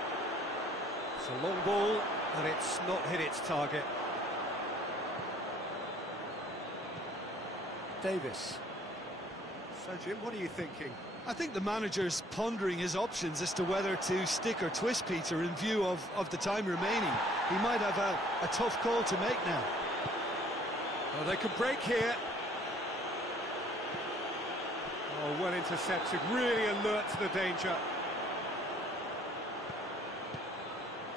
It's a long ball, and it's not hit its target. Davis. So, Jim, what are you thinking? I think the manager's pondering his options as to whether to stick or twist Peter in view of the time remaining. He might have a tough call to make now. Oh, they can break here. Oh, well intercepted, really alert to the danger.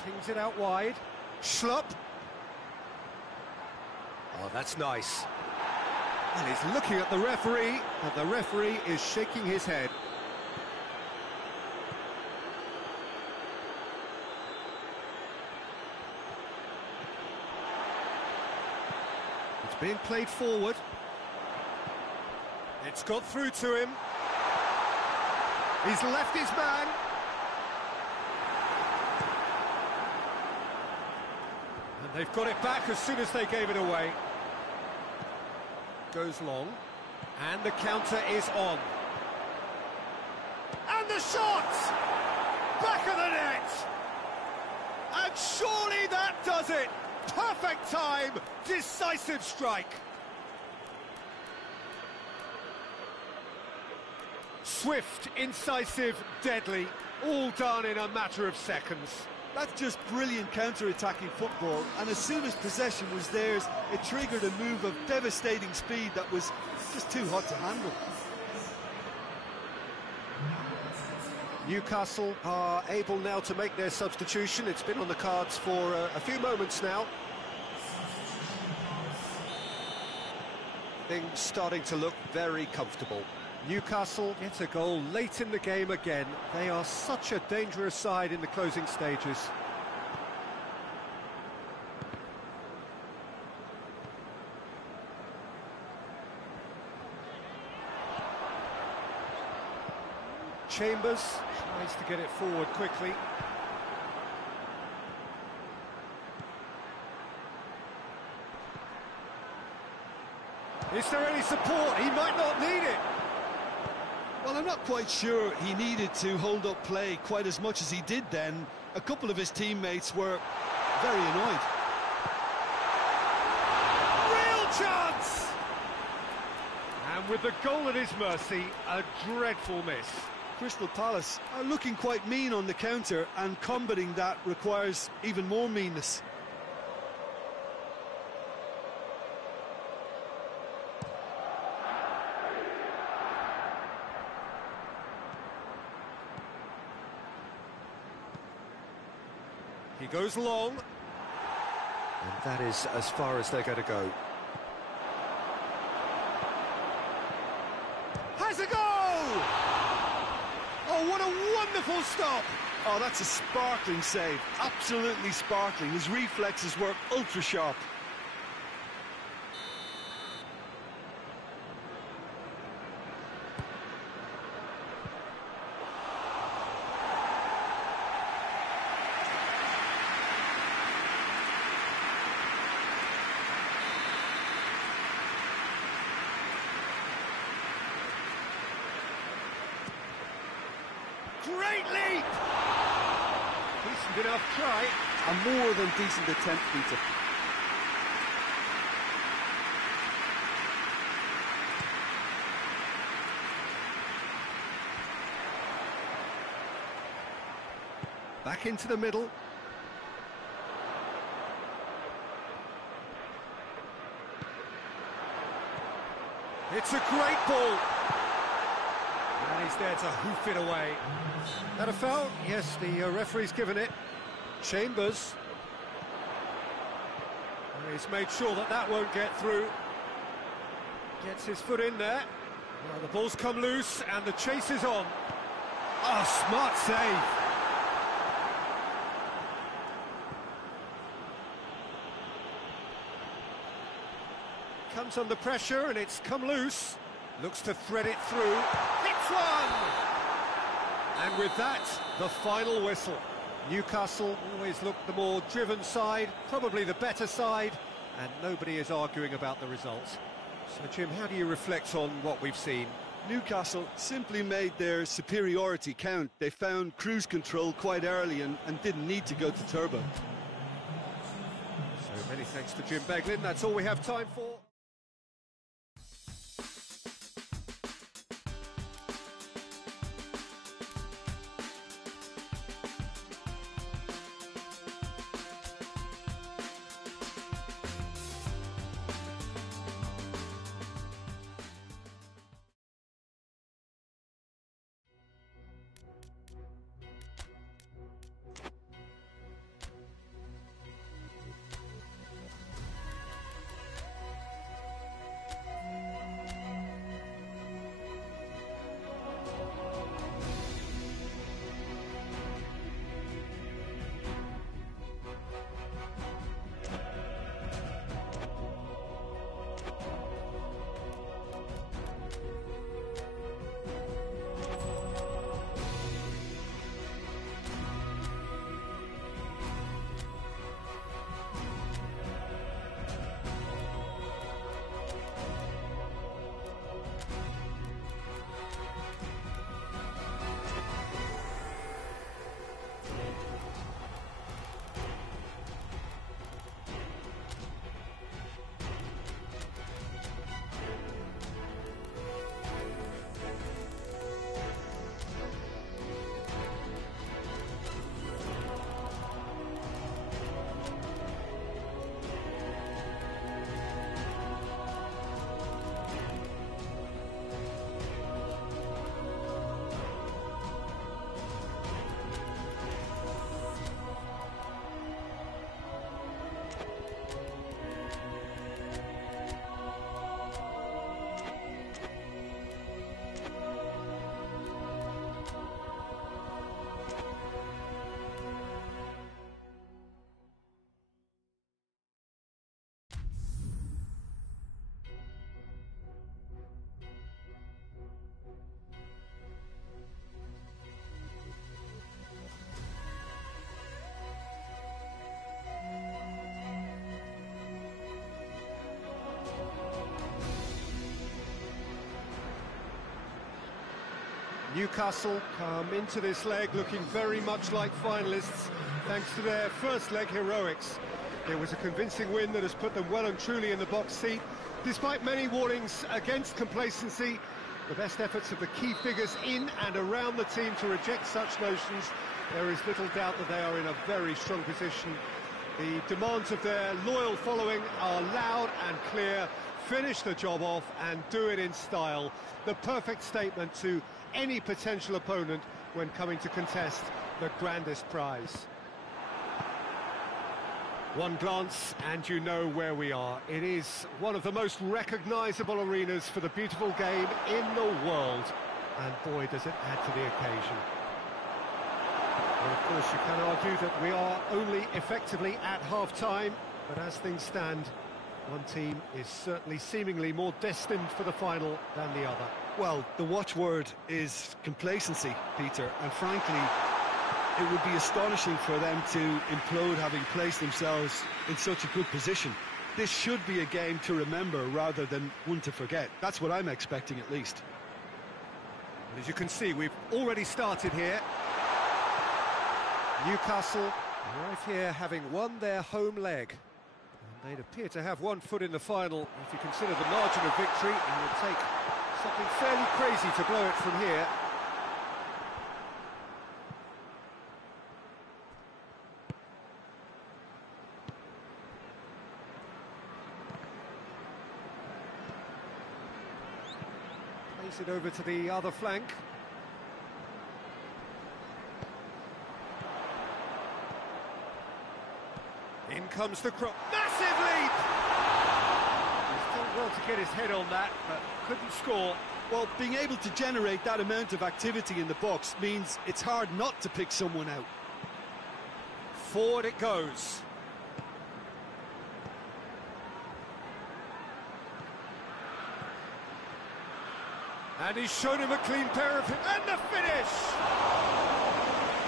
Pings it out wide. Schlupp. Oh, that's nice. And he's looking at the referee, and the referee is shaking his head. It's being played forward. It's got through to him. He's left his man. And they've got it back as soon as they gave it away. Goes long, and the counter is on. And the shot! Back of the net! And surely that does it! Perfect time, decisive strike. Swift, incisive, deadly, all done in a matter of seconds. That's just brilliant counter-attacking football, and as soon as possession was theirs, it triggered a move of devastating speed that was just too hot to handle. Newcastle are able now to make their substitution. It's been on the cards for a few moments now. Things starting to look very comfortable. Newcastle gets a goal late in the game again. They are such a dangerous side in the closing stages. Chambers tries to get it forward quickly. Is there any support? He might not need it. Well, I'm not quite sure he needed to hold up play quite as much as he did then. A couple of his teammates were very annoyed. Real chance! And with the goal at his mercy, a dreadful miss. Crystal Palace are looking quite mean on the counter, and combating that requires even more meanness. He goes long. And that is as far as they're going to go. Has a goal! Oh, what a wonderful stop! Oh, that's a sparkling save. Absolutely sparkling. His reflexes were ultra sharp. great leap! Decent enough try. A more than decent attempt, Peter. Back into the middle. It's a great ball. And he's there to hoof it away. That a foul? Yes, the referee's given it. Chambers. And he's made sure that that won't get through. Gets his foot in there. Well, the ball's come loose and the chase is on. Oh, smart save. Comes under pressure and it's come loose. Looks to thread it through. Hits one! And with that, the final whistle. Newcastle always looked the more driven side, probably the better side, and nobody is arguing about the result. So, Jim, how do you reflect on what we've seen? Newcastle simply made their superiority count. They found cruise control quite early and didn't need to go to turbo. So many thanks to Jim Beglin. That's all we have time for. Newcastle come into this leg looking very much like finalists thanks to their first leg heroics. It was a convincing win that has put them well and truly in the box seat. Despite many warnings against complacency, the best efforts of the key figures in and around the team to reject such notions, there is little doubt that they are in a very strong position. The demands of their loyal following are loud and clear. Finish the job off and do it in style. The perfect statement to any potential opponent when coming to contest the grandest prize. One glance and you know where we are. It is one of the most recognisable arenas for the beautiful game in the world. And boy, does it add to the occasion. Well, of course, you can argue that we are only effectively at half-time, but as things stand, one team is certainly seemingly more destined for the final than the other. Well, the watchword is complacency, Peter, and frankly, it would be astonishing for them to implode having placed themselves in such a good position. This should be a game to remember rather than one to forget. That's what I'm expecting, at least. As you can see, we've already started here. Newcastle arrive here having won their home leg. And they'd appear to have one foot in the final. If you consider the margin of victory, it would take something fairly crazy to blow it from here. Plays it over to the other flank. In comes the cross. Massive leap! He's done well to get his head on that, but couldn't score. Well, being able to generate that amount of activity in the box means it's hard not to pick someone out. Forward it goes. And he's shown him a clean pair of... And the finish!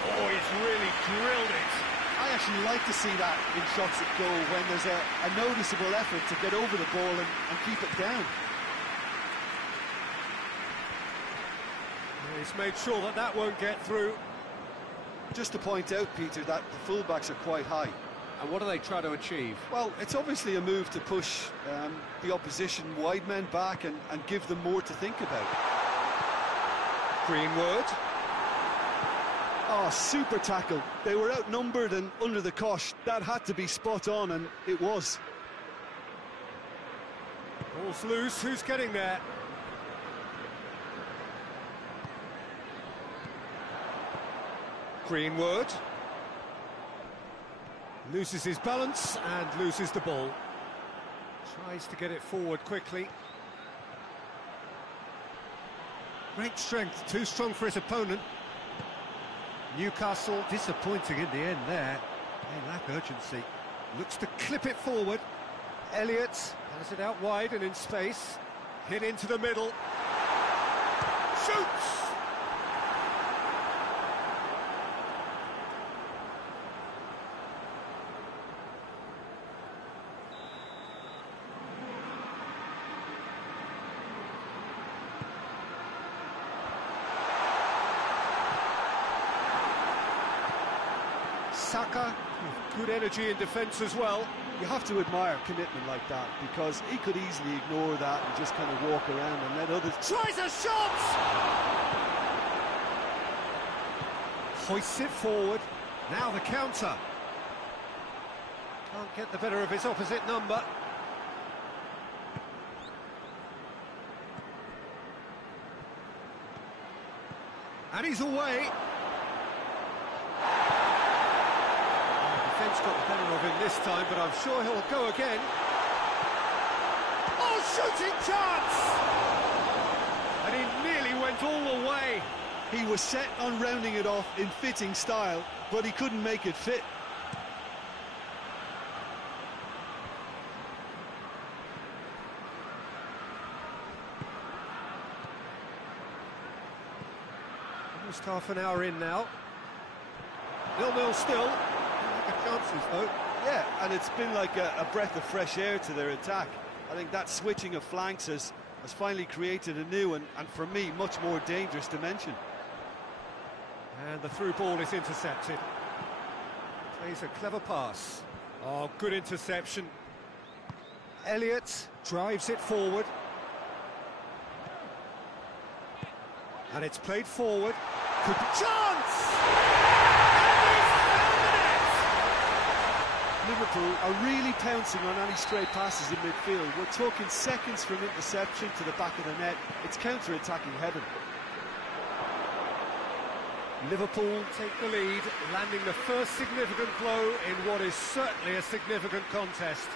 Oh, he's really drilled it. I actually like to see that in shots at goal when there's a noticeable effort to get over the ball and keep it down. He's made sure that that won't get through. Just to point out, Peter, that the fullbacks are quite high. And what do they try to achieve? Well, it's obviously a move to push the opposition wide men back and give them more to think about. Greenwood. Oh, super tackle. They were outnumbered and under the cosh. That had to be spot on, and it was. Ball's loose. Who's getting there? Greenwood. Loses his balance and loses the ball. Tries to get it forward quickly. Great strength, too strong for his opponent. Newcastle disappointing in the end there. They lack urgency. Looks to clip it forward. Elliott has it out wide and in space. Hit into the middle. Shoots! Saka, good energy in defence as well. You have to admire commitment like that, because he could easily ignore that and just kind of walk around and let others... Tries a shot! Hoists it forward. Now the counter. Can't get the better of his opposite number. And he's away. Defence got the better of him this time, but I'm sure he'll go again. Oh, shooting chance! And he nearly went all the way. He was set on rounding it off in fitting style, but he couldn't make it fit. Almost half an hour in now. 0-0 still. Chances though. Yeah, and it's been like a breath of fresh air to their attack. I think that switching of flanks has finally created a new and for me, much more dangerous dimension. And the through ball is intercepted. Plays a clever pass. Oh, good interception. Elliott drives it forward. And it's played forward. Could be chance! Liverpool are really pouncing on any stray passes in midfield. We're talking seconds from interception to the back of the net. It's counter-attacking heaven. Liverpool take the lead, landing the first significant blow in what is certainly a significant contest.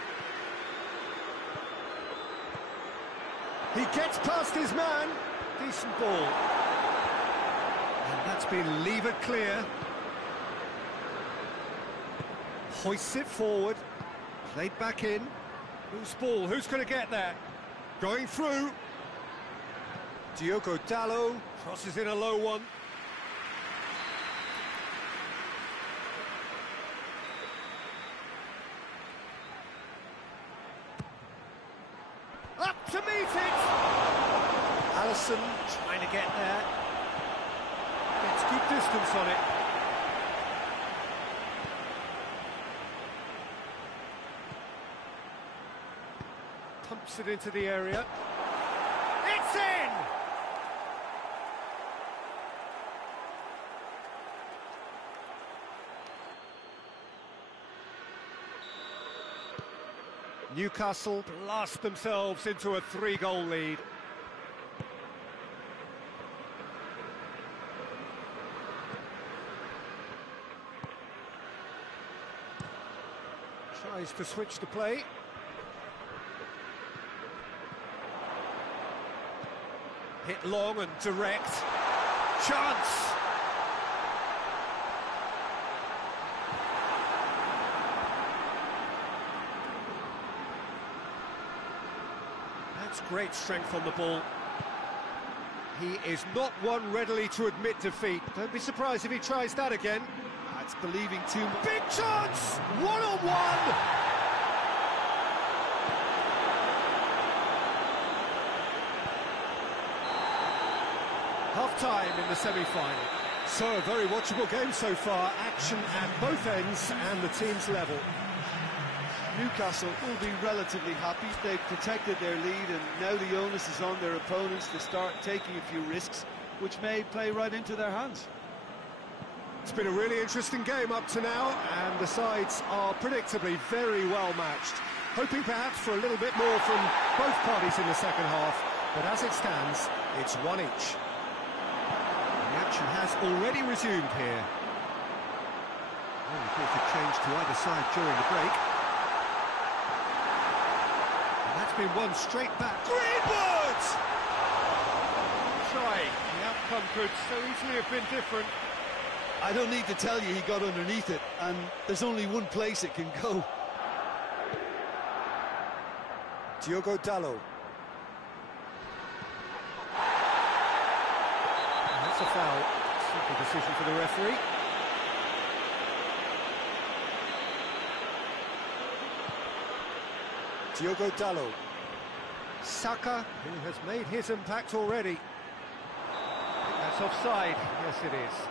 He gets past his man. Decent ball. And that's been levered clear. Hoists it forward, played back in. Who's ball? Who's going to get there? Going through. Diogo Dalot crosses in a low one. Up to meet it. Alisson trying to get there. good distance on it. Pumps it into the area. It's in! Newcastle blast themselves into a 3-goal lead. Tries to switch the play. Hit long and direct. Chance! That's great strength on the ball. He is not one readily to admit defeat. Don't be surprised if he tries that again. That's believing too much. Big chance! One-on-one! Half-time in the semi-final. So, a very watchable game so far. Action at both ends and the team's level. Newcastle will be relatively happy. They've protected their lead, and now the onus is on their opponents to start taking a few risks, which may play right into their hands. It's been a really interesting game up to now, and the sides are predictably very well matched. Hoping perhaps for a little bit more from both parties in the second half, but as it stands, it's one each. The action has already resumed here. Oh, a change to either side during the break. And that's been one straight back. Greenwood! Try. The outcome could so easily have been different. I don't need to tell you he got underneath it, and there's only one place it can go. Diogo Dalot. That's a foul. Simple decision for the referee. Diogo Dalot. Saka, who has made his impact already. I think that's offside. Yes, it is.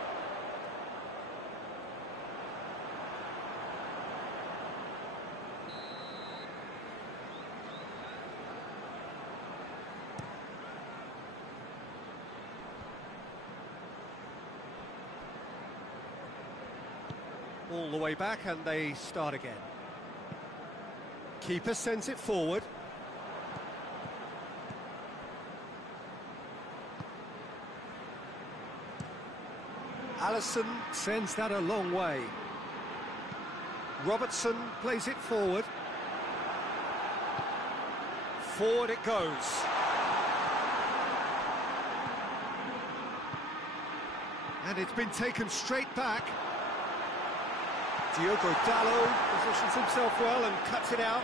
All the way back, and they start again. Keeper sends it forward. Alisson sends that a long way. Robertson plays it forward. Forward it goes. And it's been taken straight back. Diogo Dalot positions himself well and cuts it out.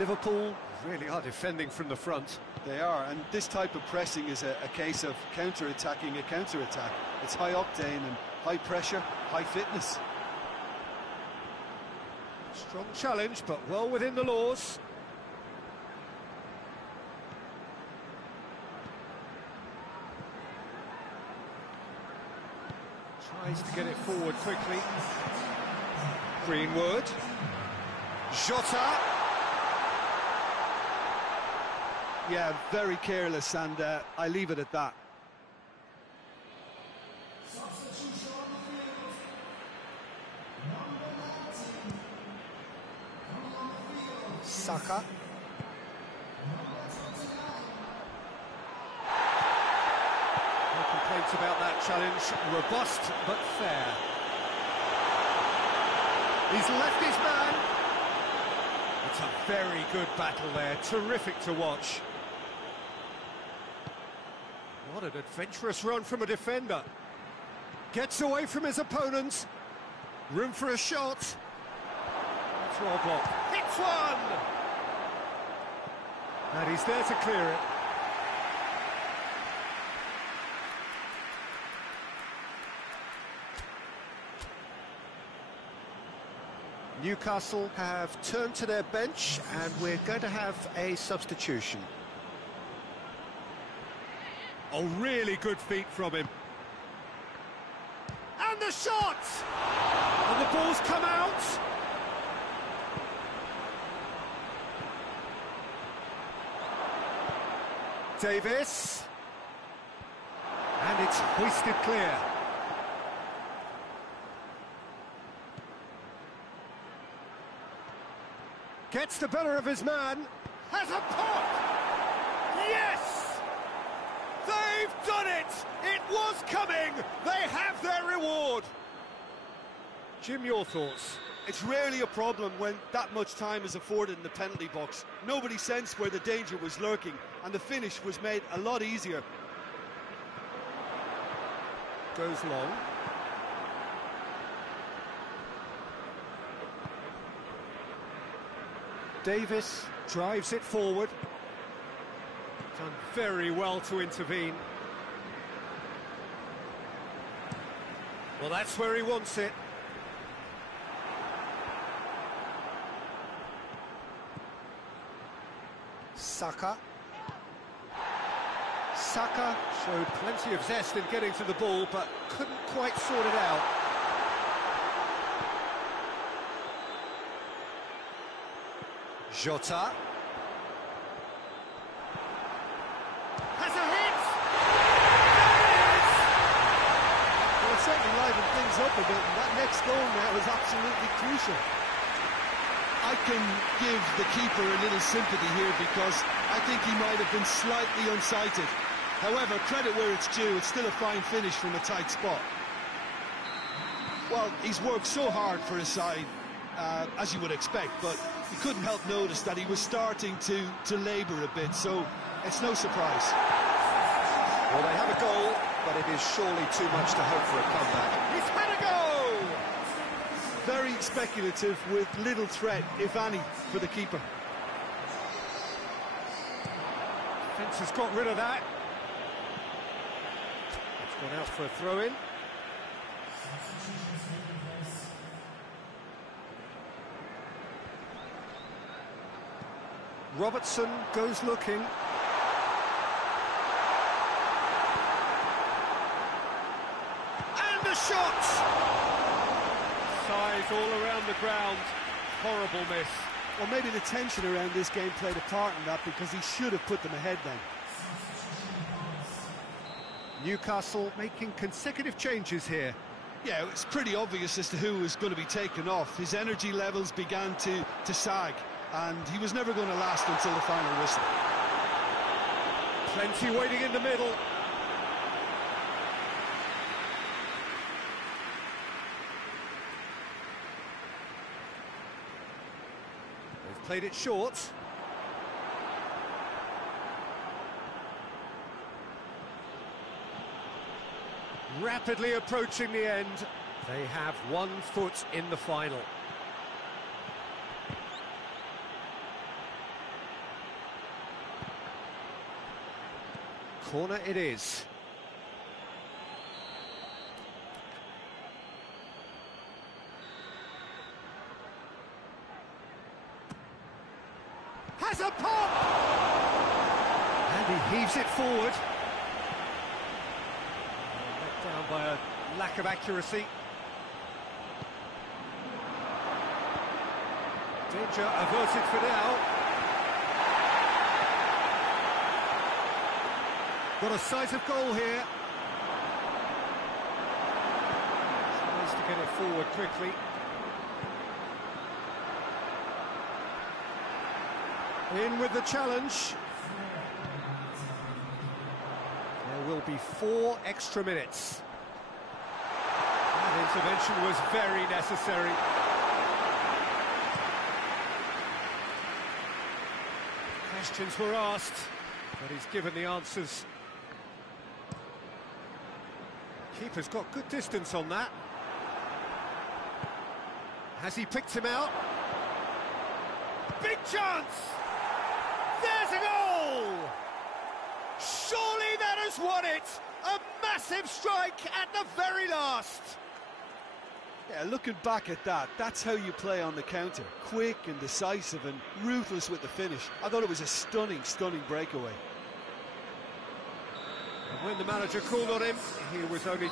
Liverpool really are defending from the front. They are, and this type of pressing is a case of counter-attacking a counter-attack. It's high octane and high pressure, high fitness. Strong challenge, but well within the laws. Tries to get it forward quickly. Greenwood. Jota. Yeah, very careless, and I leave it at that. Saka. No complaints about that challenge. Robust but fair. He's left his man. It's a very good battle there. Terrific to watch. What an adventurous run from a defender. Gets away from his opponent. Room for a shot. That's well blocked. Hits one! And he's there to clear it. Newcastle have turned to their bench and we're going to have a substitution. Oh, really good feet from him. And the shot! And the ball's come out! Davis. And it's hoisted clear. Gets the better of his man. Has a pop! Yes! They've done it! It was coming! They have their reward! Jim, your thoughts? It's rarely a problem when that much time is afforded in the penalty box. Nobody sensed where the danger was lurking, and the finish was made a lot easier. Goes long. Davis drives it forward. Done very well to intervene. Well, that's where he wants it. Saka. Saka showed plenty of zest in getting to the ball, but couldn't quite sort it out. Jota. Has a hit! There it is! Well, it's certainly livened things up a bit, and that next goal now is absolutely crucial. I can give the keeper a little sympathy here because I think he might have been slightly unsighted. However, credit where it's due, it's still a fine finish from a tight spot. Well, he's worked so hard for his side, as you would expect, but you couldn't help notice that he was starting to labour a bit, so it's no surprise. Well, they have a goal, but it is surely too much to hope for a comeback. He's had a goal! Very speculative with little threat, if any, for the keeper. Fence has got rid of that. It's gone out for a throw-in. Robertson goes looking. And the shot! Size all around the ground. Horrible miss. Well, maybe the tension around this game played a part in that, because he should have put them ahead then. Newcastle making consecutive changes here. Yeah, it's pretty obvious as to who was going to be taken off. His energy levels began to sag, and he was never going to last until the final whistle. Plenty waiting in the middle. They've played it short. Rapidly approaching the end. They have 1 foot in the final. Corner it is. Has a pop! And he heaves it forward. Let down by a lack of accuracy. Danger averted for now. Got a sight of goal here. Nice to get it forward quickly. In with the challenge. There will be 4 extra minutes. That intervention was very necessary. Questions were asked, but he's given the answers. Keeper's got good distance on that. Has he picked him out? Big chance! There's a goal! Surely that has won it! A massive strike at the very last! Yeah, looking back at that, that's how you play on the counter. Quick and decisive and ruthless with the finish. I thought it was a stunning, stunning breakaway. And when the manager called on him, he was only...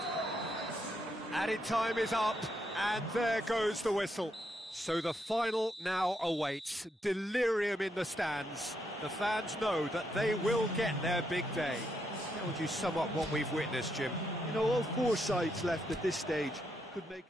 Added time is up, and there goes the whistle. So the final now awaits. Delirium in the stands. The fans know that they will get their big day. How would you sum up what we've witnessed, Jim? You know, all four sides left at this stage could make...